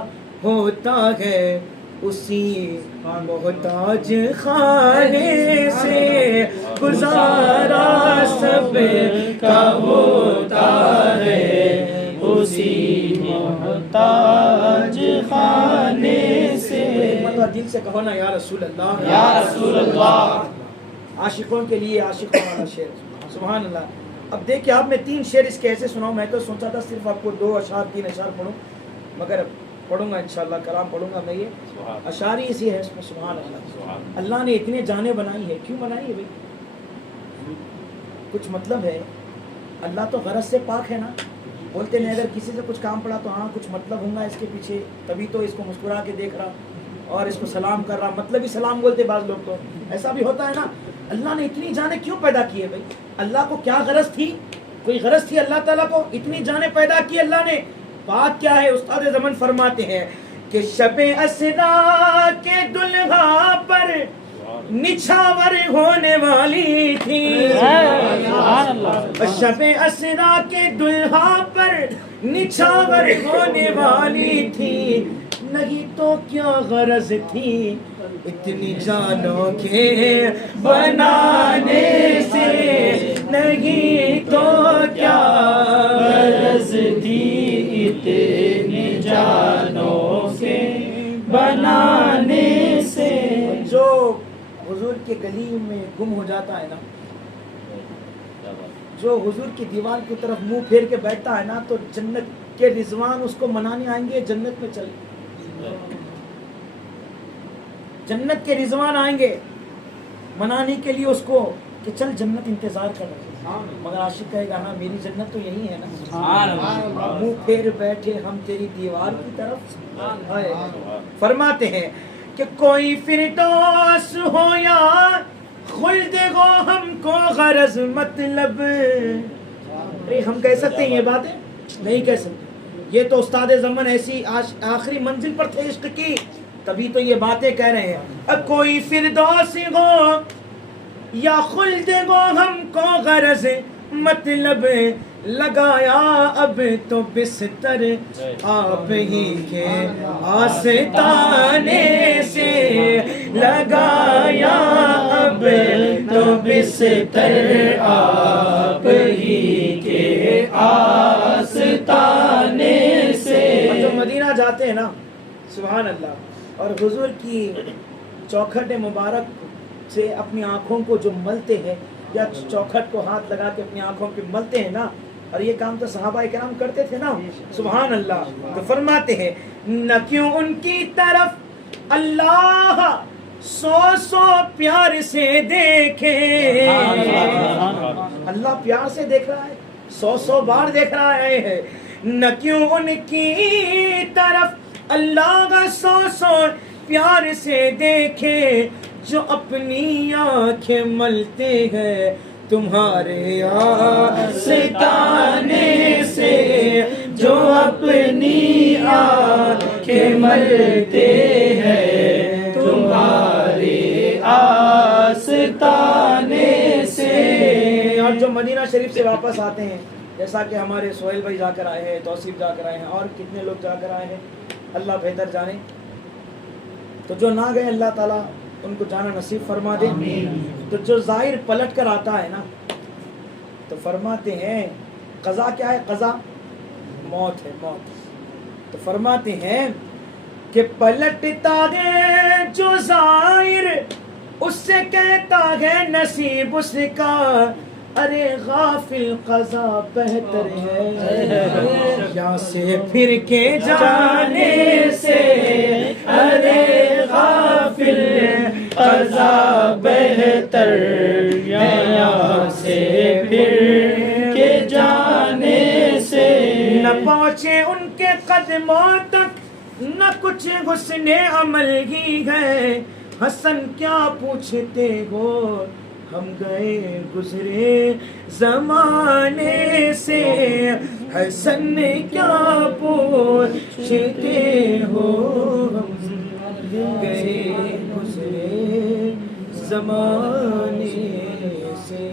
ہوتا ہے اسی محتاج خانے سے، گزارا سب کا ہوتا ہے اسی محتاج خانے سے۔ دل سے کہو نا یا رسول اللہ، یا رسول اللہ۔ عاشقوں کے لیے عاشقوں والا شعر، سبحان اللہ۔ اب دیکھیں آپ میں 3 شعر اس کے ایسے سناؤں، میں تو سوچا تھا صرف آپ کو 2 اشعار 3 اشعار پڑھوں، مگر پڑھوں گا انشاءاللہ، کلام پڑھوں گا میں، یہ اشعار ہی اسی ہے اس میں، سبحان اللہ۔ اللہ نے اتنے جانیں بنائی ہے، کیوں بنائی ہے بھائی؟ کچھ مطلب ہے، اللہ تو غرض سے پاک ہے نا، بولتے نہیں اگر کسی سے کچھ کام پڑا تو ہاں کچھ مطلب ہوں گا اس کے پیچھے، تبھی تو اس کو مسکرا کے دیکھ رہا اور اس کو سلام کر رہا، مطلب ہی سلام بولتے بعض لوگ، تو ایسا بھی ہوتا ہے نا۔ اللہ نے اتنی جانیں کیوں پیدا کی ہے بھائی؟ اللہ کو کیا غرض تھی؟ کوئی غرض تھی اللہ تعالیٰ کو؟ اتنی جانیں پیدا کی اللہ نے، بات کیا ہے؟ استاد زمن فرماتے ہیں کہ شب اسرا کے دلہا پر نچھاور ہونے والی تھی، شب اسرا کے دلہا پر نچھاور ہونے والی تھی، نہیں تو کیا غرض تھی اتنی جانوں کے بنانے سے، نہیں تو کیا غرض تھی اتنی جانوں کے بنانے سے۔ جو حضور کے گلی میں گم ہو جاتا ہے نا، جو حضور کی دیوار کی طرف منہ پھیر کے بیٹھتا ہے نا، تو جنت کے رضوان اس کو منانے آئیں گے، جنت میں چل، جنت کے رضوان آئیں گے منانے کے لیے اس کو کہ چل جنت انتظار کر رہے، مگر عاشق کہے گا ہاں میری جنت تو یہی ہے نا، منہ پھیر بیٹھے ہم تیری دیوار کی طرف۔ فرماتے ہیں کہ کوئی فردوس ہو یا خلد ہو ہم کو غرض مطلب، ہم کہہ سکتے ہیں یہ باتیں؟ نہیں کہہ سکتے، یہ تو استاد زمن ایسی آخری منزل پر تھے عشق کی، تبھی تو یہ باتیں کہہ رہے ہیں۔ اب کوئی فردوس ہو یا خلد ہو ہم کو غرض مطلب، لگایا اب تو بستر آپ ہی کے آستانے سے، لگایا اب تو بستر آپ ہی کے آستانے سے۔ جو مدینہ جاتے ہیں نا، سبحان اللہ، اور حضور کی چوکھٹ مبارک سے اپنی آنکھوں کو جو ملتے ہیں، یا چوکھٹ کو ہاتھ لگا کے اپنی آنکھوں پہ ملتے ہیں نا، اور یہ کام تو صحابہ کرام کرتے تھے نا، سبحان اللہ۔ تو فرماتے ہیں نہ کیوں ان کی طرف اللہ 100 پیار سے دیکھے. اللہ پیار سے دیکھ رہا ہے, 100 بار دیکھ رہا ہے. نہ کیوں ان کی طرف اللہ کا 100 پیار سے دیکھے, جو اپنی آنکھیں ملتے ہیں تمہارے آستانے سے, جو اپنی آنکھیں ملتے ہیں تمہارے آستانے سے. اور جو مدینہ شریف سے واپس آتے ہیں, جیسا کہ ہمارے سہیل بھائی جا کر آئے ہیں, توصیف جا کر آئے ہیں, اور کتنے لوگ جا کر آئے ہیں اللہ بہتر جانے. تو جو نہ گئے اللہ تعالیٰ ان کو جانا نصیب فرما دے. تو جو ظاہر پلٹ کر آتا ہے نا, تو فرماتے ہیں قضا کیا ہے؟ قضا موت ہے, موت. تو فرماتے ہیں کہ پلٹتا ہے جو ظاہر, اس سے کہتا ہے نصیب اس کا, ارے غافل قضا بہتر ہے یہاں سے پھر کے جانے سے, ارے غافل قضا بہتر یہاں سے پھر کے جانے سے. نہ پہنچے ان کے قدموں تک نہ کچھ حسن عمل ہی ہے, حسن کیا پوچھتے ہو ہم گئے گزرے زمانے سے, حسن کیا پوچھتے ہو ہم گئے گزرے زمانے سے.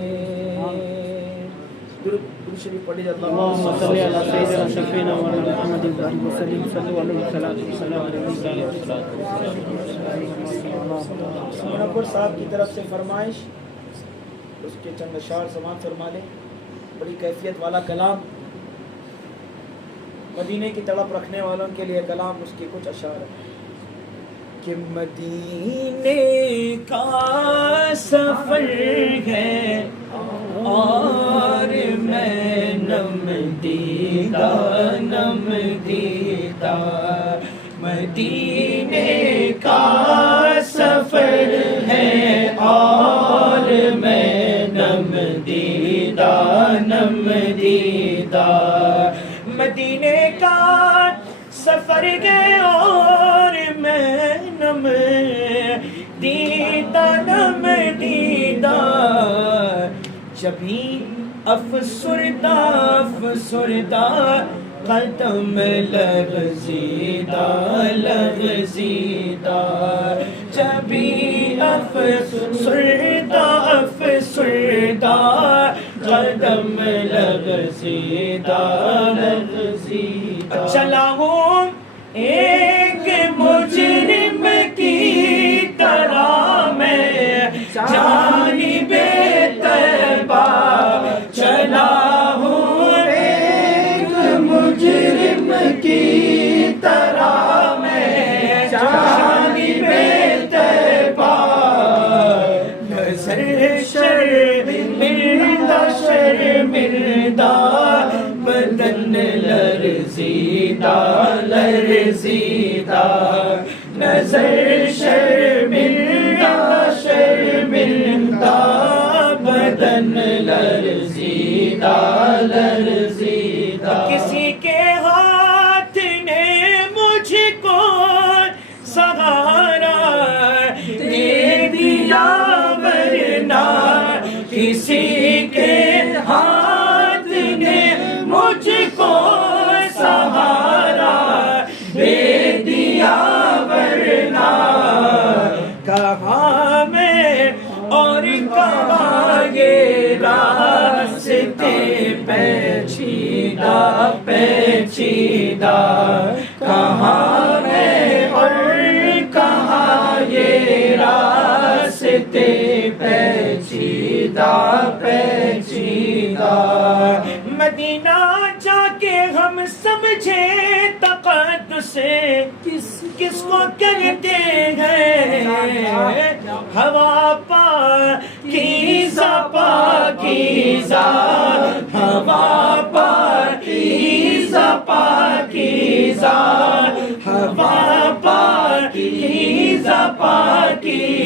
درود شریف پڑھی جاتا ہے. اللهم صل على سيدنا شفينا مولانا محمد وسلم. صلوا عليه الصلاة والسلام. منور صاحب کی طرف سے فرمائش, اس کے چند اشعار سماعت فرما لیں. بڑی کیفیت والا کلام, مدینے کی تڑپ رکھنے والوں کے لیے کلام. اس کے کچھ اشعار ہیں کہ مدینے کا سفر ہے اور میں نم دیدہ نم دیدہ, مدینے کا سفر ہے اور میں نم دیدہ نم دیدہ, مدینے کا سفر ہے اور میں نم دیدہ نم دیدہ, جبھی افسردہ افسردہ قدم لغزیدہ لغزیدہ, جبھی افسردہ افسردہ قدم لغزیدہ لغزیدہ. چلا ہوں ایک مجرم کی طرح میں جانب طیبہ, چلا ہوں ایک مجرم کی طرح میں جانب طیبہ, نظر شرمندہ شرمندہ بدن لرزیدہ لرزیدہ, نظر شرمندہ شرمندہ بدن لرزیدہ لرزیدہ. کسی کے ہاتھ نے مجھ کو سہارا دے دیا, ورنہ کسی کے ہاتھ نے مجھ کو سہارا دے دیا, ورنہ کہاں میں اور کہاں یہ راستے پیچیدہ پیچیدہ, کہاں میں اور کہاں یہ راستے پیچیدہ پیچیدہ. مدینہ جا کے ہم سمجھے تقدس کس کو کہتے ہیں, ہوا پاکیزہ پاکیزہ, ہوا پاکیزہ پاکیزہ, ہوا پاکیزہ پاکیزہ,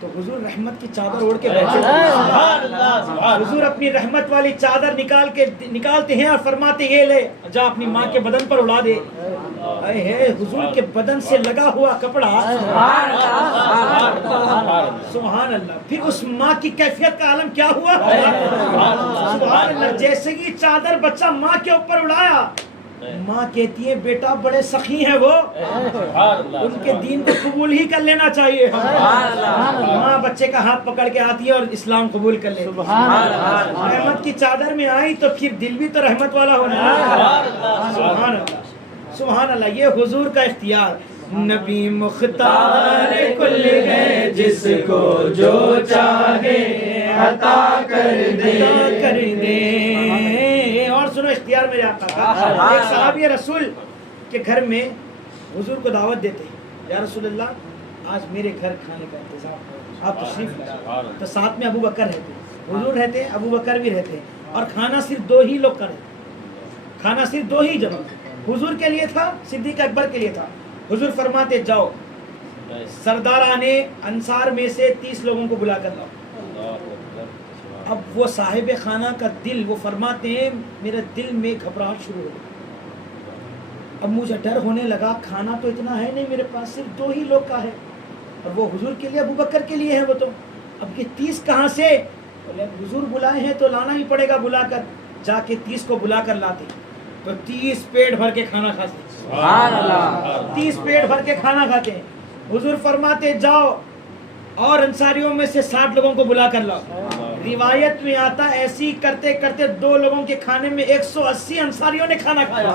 تو حضور رحمت کی چادر اوڑھ کے بیٹھے، حضور اپنی رحمت والی چادر نکالتے ہیں اور فرماتے یہ لے جا اپنی ماں کے بدن پر اڑا دے۔ اے ہے حضور کے بدن سے لگا ہوا کپڑا، سبحان اللہ، پھر اس ماں کی کیفیت کا عالم کیا ہوا، سبحان اللہ۔ جیسے ہی چادر بچہ ماں کے اوپر اڑایا، ماں کہتی ہے بیٹا بڑے سخی ہیں وہ، ان کے دین کو قبول ہی کر لینا چاہیے۔ ماں بچے کا ہاتھ پکڑ کے آتی ہے اور اسلام قبول کر لیتی ہے۔ رحمت کی چادر میں آئی تو پھر دل بھی تو رحمت والا ہونا ہے۔ سبحان اللہ، سبحان اللہ۔ یہ حضور کا اختیار، نبی مختار کل ہے جس کو جو چاہے عطا کر دے۔ اور سنو اختیار میرے آقا کا، ایک صحابی رسول کے گھر میں حضور کو دعوت دیتے ہیں، یا رسول اللہ آج میرے گھر کھانے کا انتظام ہے، آپ تشریف لائیں۔ تو ساتھ میں ابو بکر رہتے ہیں، حضور رہتے ہیں، ابو بکر بھی رہتے ہیں، اور کھانا صرف 2 ہی لوگ کا رہتا، کھانا صرف 2 ہی جگہ، حضور کے لیے تھا، صدیق اکبر کے لیے تھا۔ حضور فرماتے جاؤ سرداران انصار میں سے 30 لوگوں کو بلا کر لاؤ۔ اب وہ صاحب خانہ کا دل، وہ فرماتے ہیں میرے دل میں گھبراہٹ شروع ہو گئی، اب مجھے ڈر ہونے لگا، کھانا تو اتنا ہے نہیں میرے پاس، صرف 2 ہی لوگ کا ہے، اور وہ حضور کے لیے ابو بکر کے لیے ہے وہ تو، اب یہ 30 کہاں سے؟ بولے حضور بلائے ہیں تو لانا ہی پڑے گا، بلا کر جا کے 30 کو بلا کر لاتے، تو 30 پیٹ بھر کے کھانا کھاتے، 30 پیٹ بھر کے کھانا کھاتے ہیں۔ حضور فرماتے جاؤ اور انصاریوں میں سے 60 لوگوں کو بلا کر لاؤ۔ روایت میں آتا ایسی کرتے کرتے 2 لوگوں کے کھانے میں 180 انصاریوں نے کھانا کھایا۔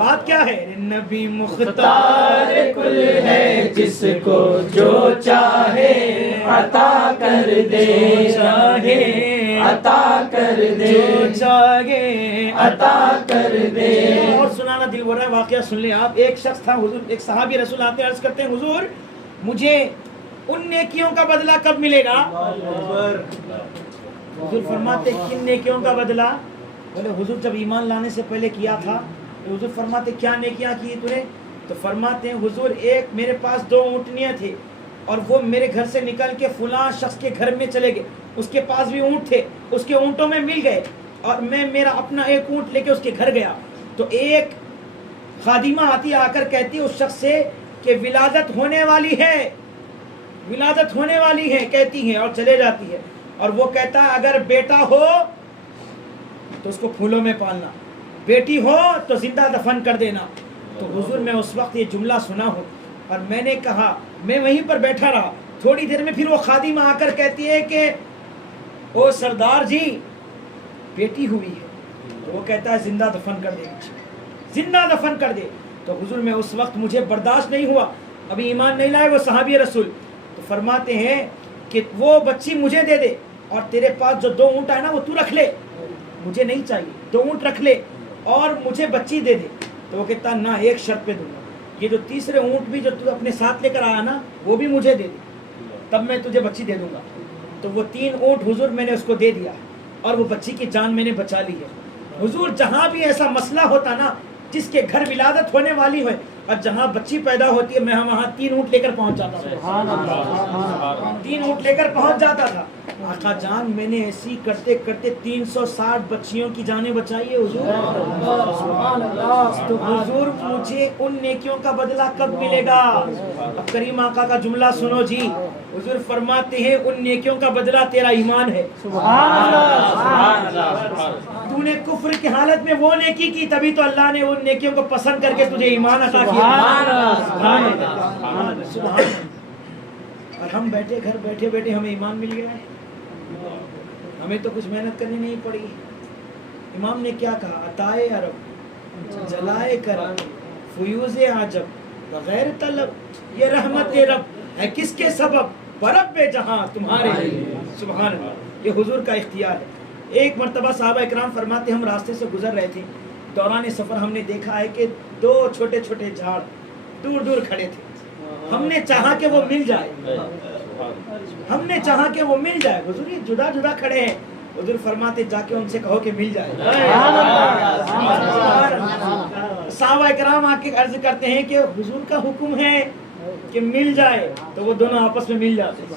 بات کیا ہے؟ نبی مختار کل ہے جس کو جو چاہے عطا کر دے، چاہے عطا کر دے، جو چاہے عطا کر دے۔ اور سنانا دل ہو رہا ہے، واقعہ سن لیں آپ۔ ایک شخص تھا، حضور ایک صحابی رسول آتے عرض کرتے ہیں حضور مجھے ان نیکیوں کا بدلہ کب ملے گا؟ حضور فرماتے کن نیکیوں کا بدلہ؟ بولے حضور جب ایمان لانے سے پہلے کیا تھا، تو حضور فرماتے کیا نیکیاں کی تو نے؟ تو فرماتے ہیں حضور ایک میرے پاس 2 اونٹنیاں تھے، اور وہ میرے گھر سے نکل کے فلاں شخص کے گھر میں چلے گئے، اس کے پاس بھی اونٹ تھے، اس کے اونٹوں میں مل گئے، اور میں میرا اپنا ایک اونٹ لے کے اس کے گھر گیا، تو ایک خادمہ آتی آ کر کہتی اس شخص سے کہ ولادت ہونے والی ہے، ولادت ہونے والی ہے کہتی ہے، اور چلے جاتی ہے، اور وہ کہتا ہے اگر بیٹا ہو تو اس کو پھولوں میں پالنا، بیٹی ہو تو زندہ دفن کر دینا۔ تو حضور میں اس وقت یہ جملہ سنا ہوں، اور میں نے کہا، میں وہیں پر بیٹھا رہا، تھوڑی دیر میں پھر وہ خادمہ آ کر کہتی ہے کہ او سردار جی بیٹی ہوئی ہے، تو وہ کہتا ہے زندہ دفن کر دے، زندہ دفن کر دے۔ تو حضور میں اس وقت مجھے برداشت نہیں ہوا، ابھی ایمان نہیں لائے وہ صحابی رسول، تو فرماتے ہیں کہ وہ بچی مجھے دے دے، اور تیرے پاس جو 2 اونٹ ہے نا وہ تو رکھ لے، مجھے نہیں چاہیے، 2 اونٹ رکھ لے اور مجھے بچی دے دے۔ تو وہ کہتا نہ، ایک شرط پہ دوں گا، یہ جو تیسرے اونٹ بھی جو تو اپنے ساتھ لے کر آیا نا وہ بھی مجھے دے دے، تب میں تجھے بچی دے دوں گا۔ تو وہ 3 اونٹ حضور میں نے اس کو دے دیا، اور وہ بچی کی جان میں نے بچا لی ہے۔ حضور جہاں بھی ایسا مسئلہ ہوتا نا جس کے گھر ولادت ہونے والی ہے اور جہاں بچی پیدا ہوتی ہے، میں وہاں 3 اونٹ لے کر پہنچ جاتا تھا، 3 اونٹ لے کر پہنچ جاتا تھا۔ آقا جان میں نے ایسی کرتے کرتے 360 بچیوں کی جانیں بچائی ہے حضور۔ تو حضور مجھے ان نیکیوں کا بدلہ کب ملے گا؟ اب کریم آقا کا جملہ سنو جی، حضور فرماتے ہیں ان نیکیوں کا بدلہ تیرا ایمان ہے۔ تو نے کفر کی حالت میں وہ نیکی کی، تبھی تو اللہ نے ان نیکیوں کو پسند کر کے تجھے ایمان عطا کیا۔ اور ہم بیٹھے گھر بیٹھے بیٹھے ہمیں ایمان مل گیا ہے، ہمیں تو کچھ محنت کرنی نہیں پڑی۔ امام نے کیا کہا؟ عطائے عرب، جلائے کرم، فیوز عجب، بغیر طلب، یہ رحمت رب ہے کس کے سبب؟ برب جہاں تمہارے لیے۔ سبحان اللہ، یہ حضور کا اختیار ہے۔ ایک مرتبہ صحابہ اکرام فرماتے ہم راستے سے گزر رہے تھے، دوران سفر ہم نے دیکھا ہے کہ 2 چھوٹے چھوٹے جھاڑ دور دور کھڑے تھے، ہم نے چاہا کہ وہ مل جائے، ہم نے چاہا کہ وہ مل جائے، حضور یہ جدا جدا کھڑے ہیں، حضور فرماتے جا کے ان سے کہو کہ مل جائے۔ صحابہ اکرام آ کے عرض کرتے ہیں کہ حضور کا حکم ہے کہ مل جائے تو وہ دونوں آپس میں مل جاتے ہیں۔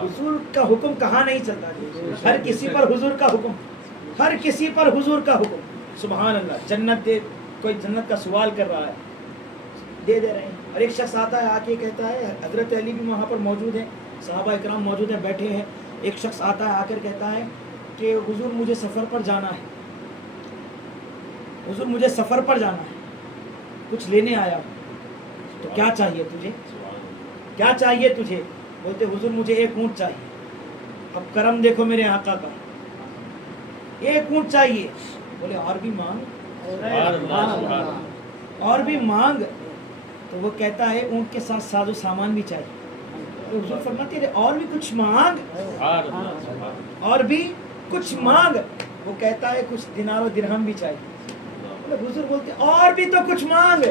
حضور کا حکم کہاں نہیں چلتا، ہر کسی پر حضور کا حکم، ہر کسی پر حضور کا حکم۔ سبحان اللہ، جنت دے، کوئی جنت کا سوال کر رہا ہے، دے رہے ہیں، اور ایک شخص آتا ہے آ کے کہتا ہے، حضرت علی بھی وہاں پر موجود ہیں، صحابہ اکرام موجود ہیں، بیٹھے ہیں، ایک شخص آتا ہے آ کر کہتا ہے کہ حضور مجھے سفر پر جانا ہے، حضور مجھے سفر پر جانا ہے، کچھ لینے آیا ہوں، تو کیا چاہیے تجھے، کیا چاہیے تجھے؟ بولتے حضور مجھے ایک اونٹ چاہیے۔ اب کرم دیکھو میرے آقا کا، ایک اونٹ چاہیے۔ بولے اور بھی مانگ، اور بھی مانگ۔ تو وہ کہتا ہے اونٹ کے ساتھ ساز و سامان بھی چاہیے۔ تو حضور فرماتے ہیں اور بھی کچھ مانگ، اور بھی کچھ مانگ۔ وہ کہتا ہے کچھ دینار و درہم بھی چاہیے۔ حضور بولتے اور بھی تو کچھ مانگ۔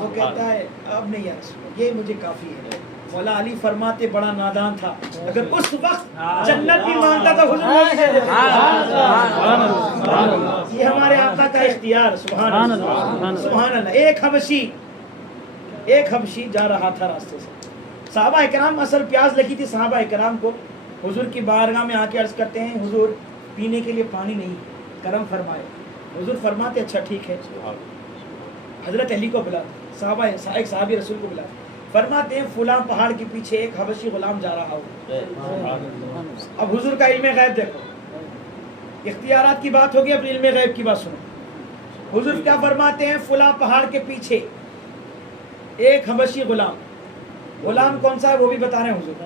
وہ کہتا ہے اب نہیں یا رسول اللہ، یہ مجھے کافی ہے۔ مولا علی فرماتے بڑا نادان تھا، اگر اس وقت جنت بھی مانگتا تو حضور نہیں دے دیتے۔ یہ ہمارے آقا کا اختیار، سبحان اللہ سبحان اللہ۔ ایک حبشی جا رہا تھا راستے سے، صحابہ اکرام اصل پیاس لگی تھی صحابہ اکرام کو، حضور کی بارگاہ میں آ کے عرض کرتے ہیں حضور پینے کے لیے پانی نہیں، کرم فرمائے۔ حضور فرماتے اچھا ٹھیک ہے، حضرت علی کو بلاتے، صحابہ ایک صحابی رسول کو بلاتے، فرماتے ہیں فلاں پہاڑ کے پیچھے ایک حبشی غلام جا رہا ہو۔ اب حضور کا علم غیب دیکھو، اختیارات کی بات ہوگی، اب علم غیب کی بات سنو۔ حضور کیا فرماتے ہیں فلاں پہاڑ کے پیچھے ایک حبشی غلام، غلام کون سا ہے وہ بھی بتا رہے ہیں حضور،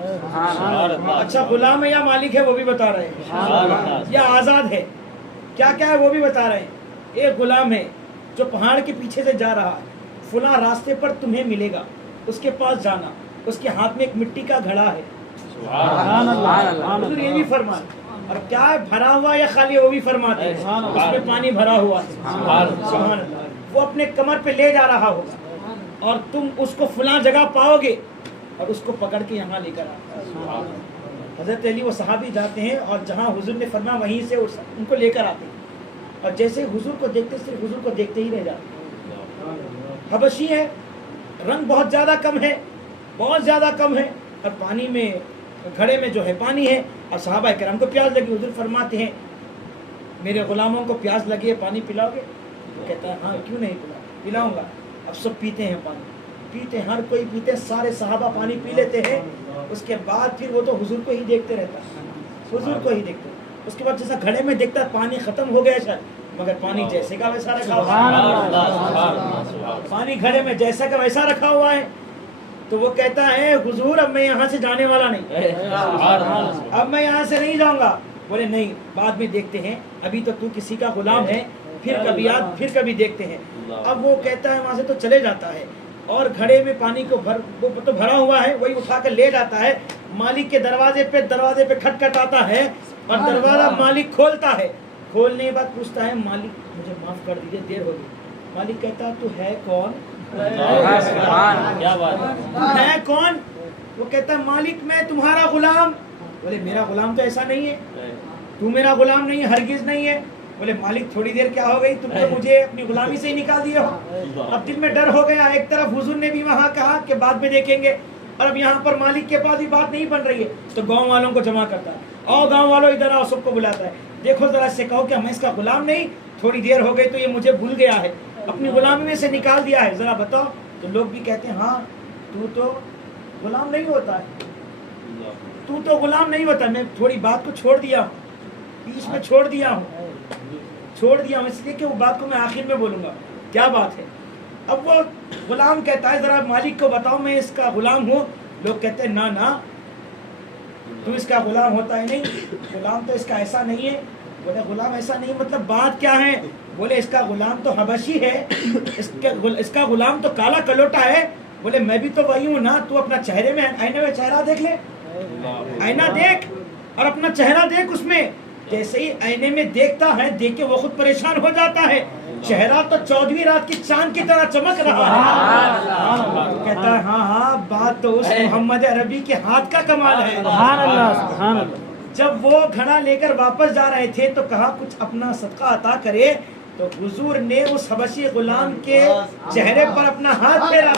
اچھا غلام ہے یا مالک ہے وہ بھی بتا رہے ہیں، یا آزاد ہے، کیا کیا ہے وہ بھی بتا رہے ہیں۔ ایک غلام ہے جو پہاڑ کے پیچھے سے جا رہا ہے، فلاں راستے پر تمہیں ملے گا، اس کے پاس جانا، اس کے ہاتھ میں ایک مٹی کا گھڑا ہے۔ حضور یہ بھی فرماتے، اور کیا ہے بھرا ہوا یا خالی وہ بھی فرماتے ہیں، اس میں پانی بھرا ہوا ہے، سبحان اللہ، وہ اپنے کمر پہ لے جا رہا ہوگا اور تم اس کو فلاں جگہ پاؤ گے اور اس کو پکڑ کے یہاں لے کر آتے۔ حضرت علی وہ صحابی جاتے ہیں اور جہاں حضور نے فرمایا وہیں سے ان کو لے کر آتے ہیں، اور جیسے حضور کو دیکھتے صرف حضور کو دیکھتے ہی رہ جاتے۔ حبشی ہے، رنگ بہت زیادہ کم ہے، بہت زیادہ کم ہے، اور پانی میں گھڑے میں جو ہے پانی ہے، اور صحابہ کرام کو پیاس لگی۔ حضور فرماتے ہیں میرے غلاموں کو پیاس لگی ہے، پانی پلاؤ گے؟ کہتا ہے ہاں کیوں نہیں پلاؤں گا۔ اب سب پیتے ہیں پانی، پیتے ہیں، ہر کوئی پیتے، سارے صحابہ پانی پی لیتے ہیں۔ اس کے بعد پھر وہ تو حضور کو ہی دیکھتے رہتا ہے، حضور کو ہی دیکھتے۔ اس کے بعد جیسا گھڑے میں دیکھتا ہے پانی ختم ہو گیا شاید، مگر پانی جیسے کا ویسا رکھا ہوا ہے، پانی گھڑے میں جیسا کا ویسا رکھا ہوا ہے۔ تو وہ کہتا ہے حضور اب میں یہاں سے جانے والا نہیں، اب میں یہاں سے نہیں جاؤں گا۔ بولے نہیں، بعد میں دیکھتے ہیں، ابھی تو کسی کا غلام ہے، پھر کبھی دیکھتے ہیں۔ اب وہ کہتا ہے وہاں سے تو چلے جاتا ہے، اور گھڑے میں پانی کو وہ تو بھرا ہوا ہے، وہی اٹھا کر لے جاتا ہے، مالک کے دروازے پہ کھٹکھٹاتا ہے، اور دروازہ مالک کھولتا ہے۔ کھولنے کے بعد پوچھتا ہے مالک مجھے معاف کر دیجیے، دیر ہو گئی۔ مالک کہتا ہے تو ہے کون؟ ہے کون؟ وہ کہتا ہے مالک میں تمہارا غلام۔ بولے میرا غلام تو ایسا نہیں ہے، تو میرا غلام نہیں ہے، ہرگز نہیں ہے۔ بولے مالک تھوڑی دیر کیا ہو گئی، تم تو مجھے اپنی غلامی سے ہی نکال دیے ہو۔ اب دل میں ڈر ہو گیا، ایک طرف حضور نے بھی وہاں کہا کہ بعد میں دیکھیں گے، اور اب یہاں پر مالک کے پاس بھی بات نہیں بن رہی ہے، تو گاؤں والوں کو جمع کرتا ہے، اور گاؤں والوں ادھر آؤ، سب کو بلاتا ہے، دیکھو ذرا سے کہو کہ میں اس کا غلام نہیں، تھوڑی دیر ہو گئی تو یہ مجھے بھول گیا ہے، اپنی غلامی میں سے نکال دیا ہے، ذرا بتاؤ۔ تو لوگ بھی کہتے ہیں ہاں تو غلام نہیں ہوتا ہے، تو غلام نہیں ہوتا، میں تھوڑی بات کو چھوڑ دیا ہوں، بیچ میں چھوڑ دیا ہوں، اس لیے کہ وہ بات کو میں آخر میں بولوں گا، کیا بات ہے۔ اب وہ غلام کہتا ہے ذرا مالک کو بتاؤ میں اس کا غلام ہوں۔ لوگ کہتے ہیں نہ تو اس کا غلام ہوتا ہے نہیں، غلام تو اس کا ایسا نہیں ہے۔ بولے غلام ایسا نہیں مطلب بات کیا ہے؟ بولے اس کا غلام تو حبشی ہے، اس کا غلام تو کالا کلوٹا ہے۔ بولے میں بھی تو وہی ہوں نا، تو اپنا چہرے میں آئینے میں چہرہ دیکھ لے، آئینہ دیکھ اور اپنا چہرہ دیکھ، اس میں جیسے ہی آئینے میں دیکھتا ہے، دیکھ کے وہ خود پریشان ہو جاتا ہے، چہرہ تو 14ویں رات کی چاند کی طرح چمک رہا ہے۔ کہتا ہے ہاں بات تو اس محمد عربی کے ہاتھ کا کمال ہے۔ سبحان اللہ۔ جب وہ گھڑا لے کر واپس جا رہے تھے تو کہا کچھ اپنا صدقہ عطا کرے، تو حضور نے اس حبشی غلام کے چہرے پر اپنا ہاتھ پھیرا.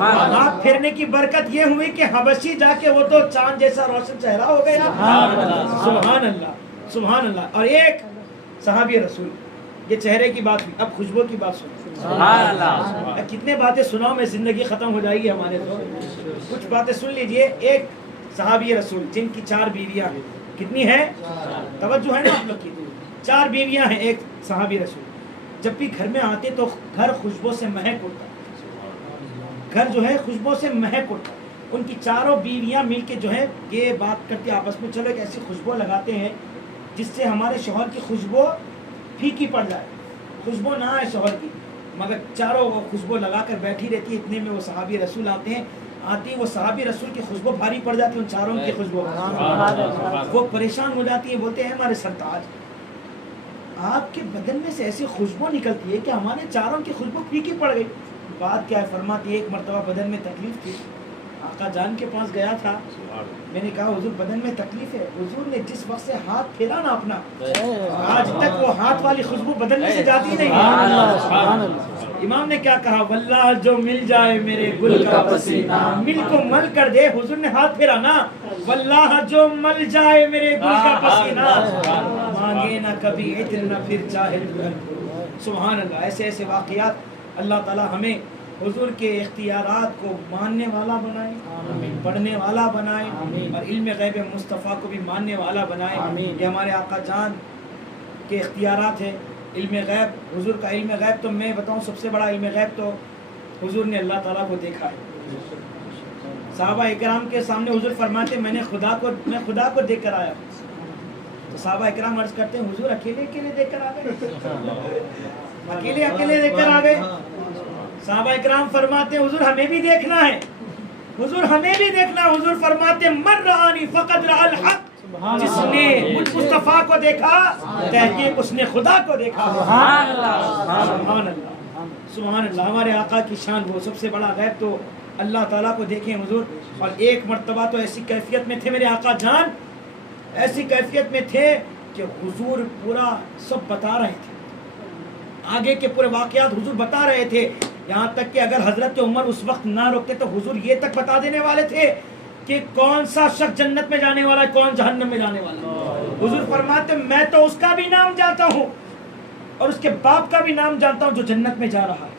ہاتھ پھیرنے کی برکت یہ ہوئی کہ حبشی جا کے وہ تو چاند جیسا روشن چہرہ ہو گیا. سبحان اللہ سبحان اللہ. اور ایک صحابی رسول، یہ چہرے کی بات ہوئی، اب خوشبو کی بات سنو. کتنے باتیں سناؤ میں، زندگی ختم ہو جائے گی ہمارے تو. کچھ باتیں سن لیجئے. ایک صحابی رسول جن کی 4 بیویاں ہیں. کتنی ہیں؟ توجہ ہے نا آپ لوگ کی؟ 4 بیویاں ہیں. ایک صحابی رسول جب بھی گھر میں آتے تو گھر خوشبو سے مہک اٹھتا. گھر جو ہے خوشبو سے مہک اٹھتا. ان کی 4 بیویاں مل کے جو ہے یہ بات کرتی آپس میں، چلو ایک ایسی خوشبو لگاتے ہیں جس سے ہمارے شوہر کی خوشبو پھیکی پڑ جائے، خوشبو نہ آئے شوہر کی. مگر چاروں وہ خوشبو لگا کر بیٹھی رہتی ہے. اتنے میں وہ صحابی رسول آتے ہیں. آتی وہ صحابی رسول کی خوشبو بھاری پڑ جاتی ہے ان چاروں کی خوشبو. وہ پریشان ہو جاتی ہے، بولتے ہیں ہمارے سرتاج آپ کے بدن میں سے ایسی خوشبو نکلتی ہے کہ ہمارے چاروں کی خوشبو پھیکی پڑ گئی. بات کیا ہے؟ فرماتی ایک مرتبہ بدن میں تکلیف تھی، آقا جان کے پاس گیا تھا. میں نے کہا حضور بدن میں تکلیف ہے. حضور نے جس وقت سے ہاتھ پھیلا نا اپنا، آج تک وہ ہاتھ والی خوشبو بدن میں سے جاتی نہیں. امام نے کیا کہا؟ واللہ جو مل جائے میرے گل کا پسینہ، مل کو مل کر دے. حضور نے ہاتھ پھیرا نا، واللہ جو مل جائے میرے گل کا پسینہ، مانگے نہ کبھی عطر نہ پھر چاہے دلہن. سبحان اللہ. ایسے ایسے واقعات. اللہ تعالی ہمیں حضور کے اختیارات کو ماننے والا بنائے، پڑھنے والا بنائے، اور علم غیب مصطفیٰ کو بھی ماننے والا بنائے. یہ ہمارے آقا جان کے اختیارات ہیں. علم غیب، حضور کا علم غیب تو میں بتاؤں سب سے بڑا علم غیب تو حضور نے اللہ تعالیٰ کو دیکھا ہے. صحابہ اکرام کے سامنے حضور فرماتے میں خدا کو دیکھ کر آیا. تو صحابہ اکرام عرض کرتے ہیں حضور اکیلے دیکھ کر آ گئے، اکیلے دیکھ کر آ گئے. صحابہ اکرام فرماتے ہیں حضور ہمیں بھی دیکھنا ہے، حضور ہمیں بھی دیکھنا. حضور فرماتے من رآنی فقد رأى الحق، جس نے مجھ مصطفیٰ کو دیکھا تحقیق اس نے خدا کو دیکھا. سبحان اللہ سبحان اللہ. ہمارے آقا کی شان وہ سب سے بڑا غیب تو اللہ تعالیٰ کو دیکھیں حضور. اور ایک مرتبہ تو ایسی کیفیت میں تھے میرے آقا جان، ایسی کیفیت میں تھے کہ حضور پورا سب بتا رہے تھے، آگے کے پورے واقعات حضور بتا رہے تھے. یہاں تک کہ اگر حضرت عمر اس وقت نہ روکتے تو حضور یہ تک بتا دینے والے تھے کہ کون سا شخص جنت میں جانے والا ہے، کون جہنم میں جانے والا ہے. حضور فرماتے میں تو اس کا بھی نام جانتا ہوں اور اس کے باپ کا بھی نام جانتا ہوں جو جنت میں جا رہا ہے،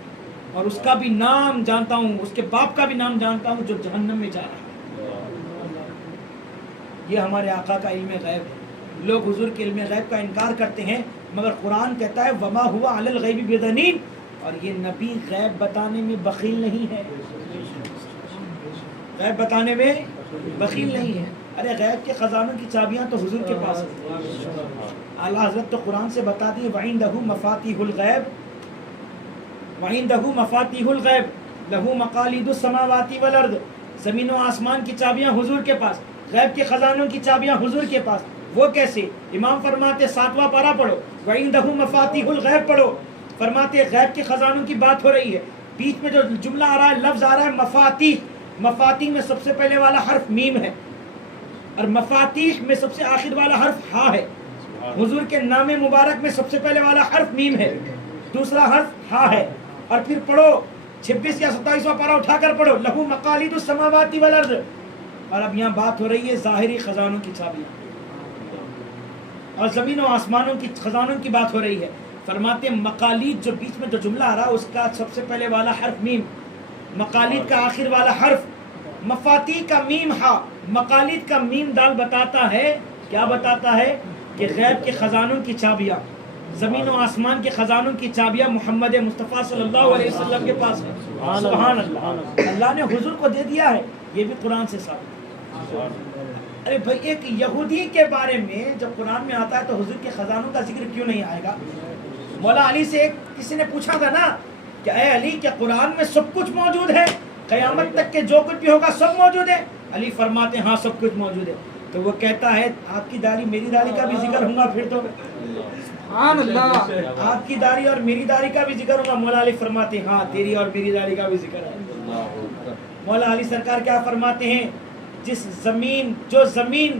اور اس کا بھی نام جانتا ہوں، اس کے باپ کا بھی نام جانتا ہوں جو جہنم میں جا رہا ہے. یہ ہمارے آقا کا علم غیب ہے. لوگ حضور کے علم غیب کا انکار کرتے ہیں، مگر قرآن کہتا ہے وما ہوا علی الغیب بضنین، اور یہ نبی غیب بتانے میں بخیل نہیں ہے، غیب بتانے میں بخیل نہیں ہے. ارے غیب کے خزانوں کی چابیاں تو حضور کے پاس ہیں. اعلیٰ حضرت تو قرآن سے بتا دی وَعِندَهُ مَفَاتِيحُ الْغَيْبِ وَعِندَهُ مَفَاتِيحُ الْغَيْبِ لَهُ مَقَالِيدُ السَّمَاوَاتِ وَالْأَرْضِ. زمین و آسمان کی چابیاں حضور کے پاس، غیب کے خزانوں کی چابیاں حضور کے پاس. وہ کیسے؟ امام فرماتے 7واں پارہ پڑھو، وَعِندَهُ مَفَاتِيحُ الْغَيْبِ پڑھو. فرماتے غیب کے خزانوں کی بات ہو رہی ہے. بیچ میں جو جملہ آ رہا ہے، لفظ آ رہا ہے مفاتیح. مفاتیح میں سب سے پہلے والا حرف میم ہے، اور مفاتیح میں سب سے آخر والا حرف ہا ہے. حضور کے نام مبارک میں سب سے پہلے والا حرف میم ہے، دوسرا حرف ہا ہے. اور پھر پڑھو 26 یا 27واں پارہ اٹھا کر پڑھو لہو مقالید السماوات والارض. اور اب یہاں بات ہو رہی ہے ظاہری خزانوں کی چابیاں، اور زمین و آسمانوں کی خزانوں کی بات ہو رہی ہے. فرماتے ہیں مقالید جو بیچ میں جو جملہ آ رہا ہے اس کا سب سے پہلے والا حرف میم، مقالید کا آخر والا حرف، مفاتیح کا میم ہا، مقالید کا میم دال بتاتا ہے کیا بتاتا ہے کہ غیب کے خزانوں کی چابیاں، زمین و آسمان کے خزانوں کی چابیاں محمد مصطفیٰ صلی اللہ علیہ وسلم کے پاس ہے. سبحان اللہ. اللہ نے حضور کو دے دیا ہے، یہ بھی قرآن سے ثابت ہے. ارے بھائی ایک یہودی کے بارے میں جب قرآن میں آتا ہے تو حضور کے خزانوں کا ذکر کیوں نہیں آئے گا؟ مولا علی سے کسی نے پوچھا تھا نا کہ اے علی کیا قرآن میں سب کچھ موجود ہے، قیامت تک کے جو کچھ بھی ہوگا سب موجود ہے؟ علی فرماتے ہاں سب کچھ موجود ہے. تو وہ کہتا ہے آپ کی داڑھی میری داڑھی کا بھی ذکر ہوگا پھر تو سبحان اللہ، آپ کی داڑھی اور میری داڑھی کا بھی ذکر ہوگا. مولا علی فرماتے ہاں تیری اور میری داڑھی کا بھی ذکر ہے. مولا علی سرکار کیا فرماتے ہیں جو زمین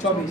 24।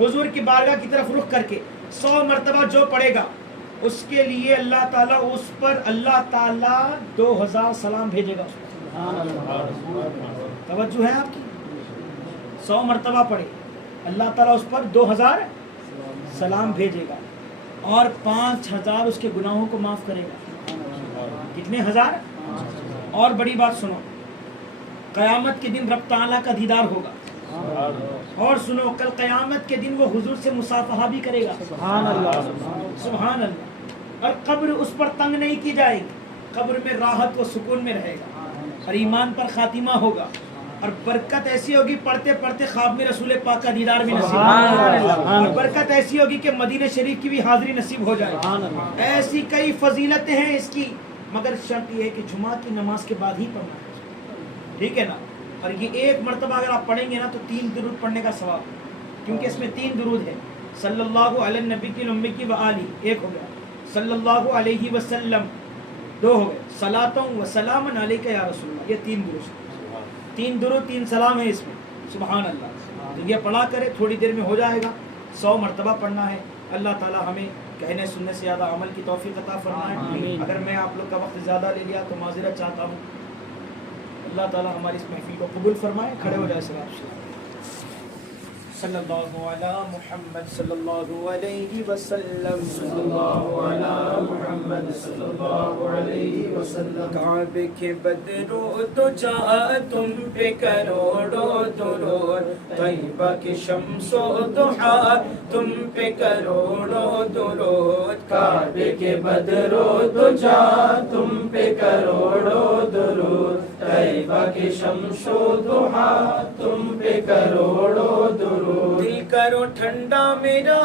حضور کی بارگاہ کی طرف رخ کر کے 100 مرتبہ جو پڑھے گا اس کے لیے اللہ تعالیٰ اس پر 2000 سلام بھیجے گا. توجہ ہے آپ کی؟ 100 مرتبہ پڑھے اللہ تعالیٰ اس پر 2000 سلام بھیجے گا اور 5000 اس کے گناہوں کو معاف کرے گا. کتنے ہزار؟ اور بڑی بات سنو، قیامت کے دن رب تعالیٰ کا دیدار ہوگا. اور سنو، کل قیامت کے دن وہ حضور سے مصافحہ بھی کرے گا. سبحان اللہ، سبحان اللہ. اور قبر اس پر تنگ نہیں کی جائے گی، قبر میں راحت و سکون میں رہے گا اور ایمان پر خاتمہ ہوگا اور برکت ایسی ہوگی پڑھتے پڑھتے خواب میں رسول پاک کا دیدار بھی نصیب ہوگا اور برکت ایسی ہوگی کہ مدینہ شریف کی بھی حاضری نصیب ہو جائے. ایسی کئی فضیلتیں ہیں اس کی، مگر شرط یہ ہے کہ جمعہ کی نماز کے بعد ہی پڑھنا ہے. ٹھیک ہے نا؟ اور یہ ایک مرتبہ اگر آپ پڑھیں گے نا تو 3 درود پڑھنے کا ثواب، کیونکہ اس میں 3 درود ہے. صلی اللہ علی النبی کی لمبی کی وآلہ ایک ہو گیا، صلی اللہ علیہ وسلم 2 ہو گئے، صلاۃ و سلام علیک یا رسول اللہ، یہ 3 درود، 3 درود 3 سلام ہے اس میں. سبحان اللہ. تو یہ پڑھا کرے، تھوڑی دیر میں ہو جائے گا. 100 مرتبہ پڑھنا ہے. اللہ تعالی ہمیں کہنے سننے سے زیادہ عمل کی توفیق عطا فرمائے. اگر میں آپ لوگ کا وقت زیادہ لے لیا تو معذرت چاہتا ہوں. اللہ تعالی ہماری اس محفل کو قبول فرمائے. کھڑے ہو جائے سب آپ سے. صلی اللہ علی محمد صلی اللہ علیہ وسلم، صلی اللہ علی محمد صلی اللہ علیہ وسلم. کعبے کے بدرو تو جا تم پہ کروڑوں درود، طیبہ کی شمس و ضحیٰ تم پہ کروڑوں درود. کعبے کے بدرو تو جا تم پہ کروڑوں درود، طیبہ کی شمس و ضحیٰ تم پہ کروڑوں درود. دل کرو ٹھنڈا میرا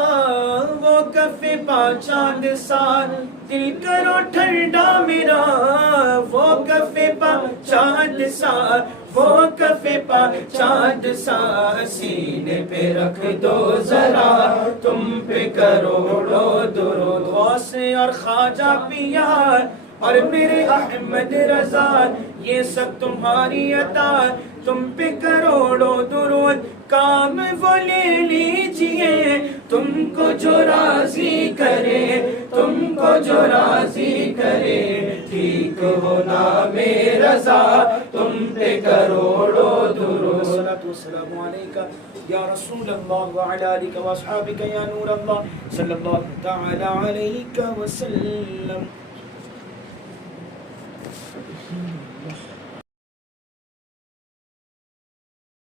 وہ کف پا چاند سار، دل کرو ٹھنڈا میرا وہ کف پا چاند سار، وہ کف پا چاند سار. سینے پہ رکھ دو ذرا تم پہ کروڑوں درود. غوث اور خواجہ پیا اور میرے احمد رضا، یہ سب تمہاری عطا، تم پہ کروڑوں درود. کام وہ لے لیجئے تم کو جو راضی کرے، تم کو جو راضی کرے. ٹھیک ہو نام رضا تم پہ کروڑوں درود. الصلاۃ والسلام علیکہ یا رسول اللہ وعلی آلک و اصحابک یا نور اللہ صلی اللہ تعالی علیہ وسلم.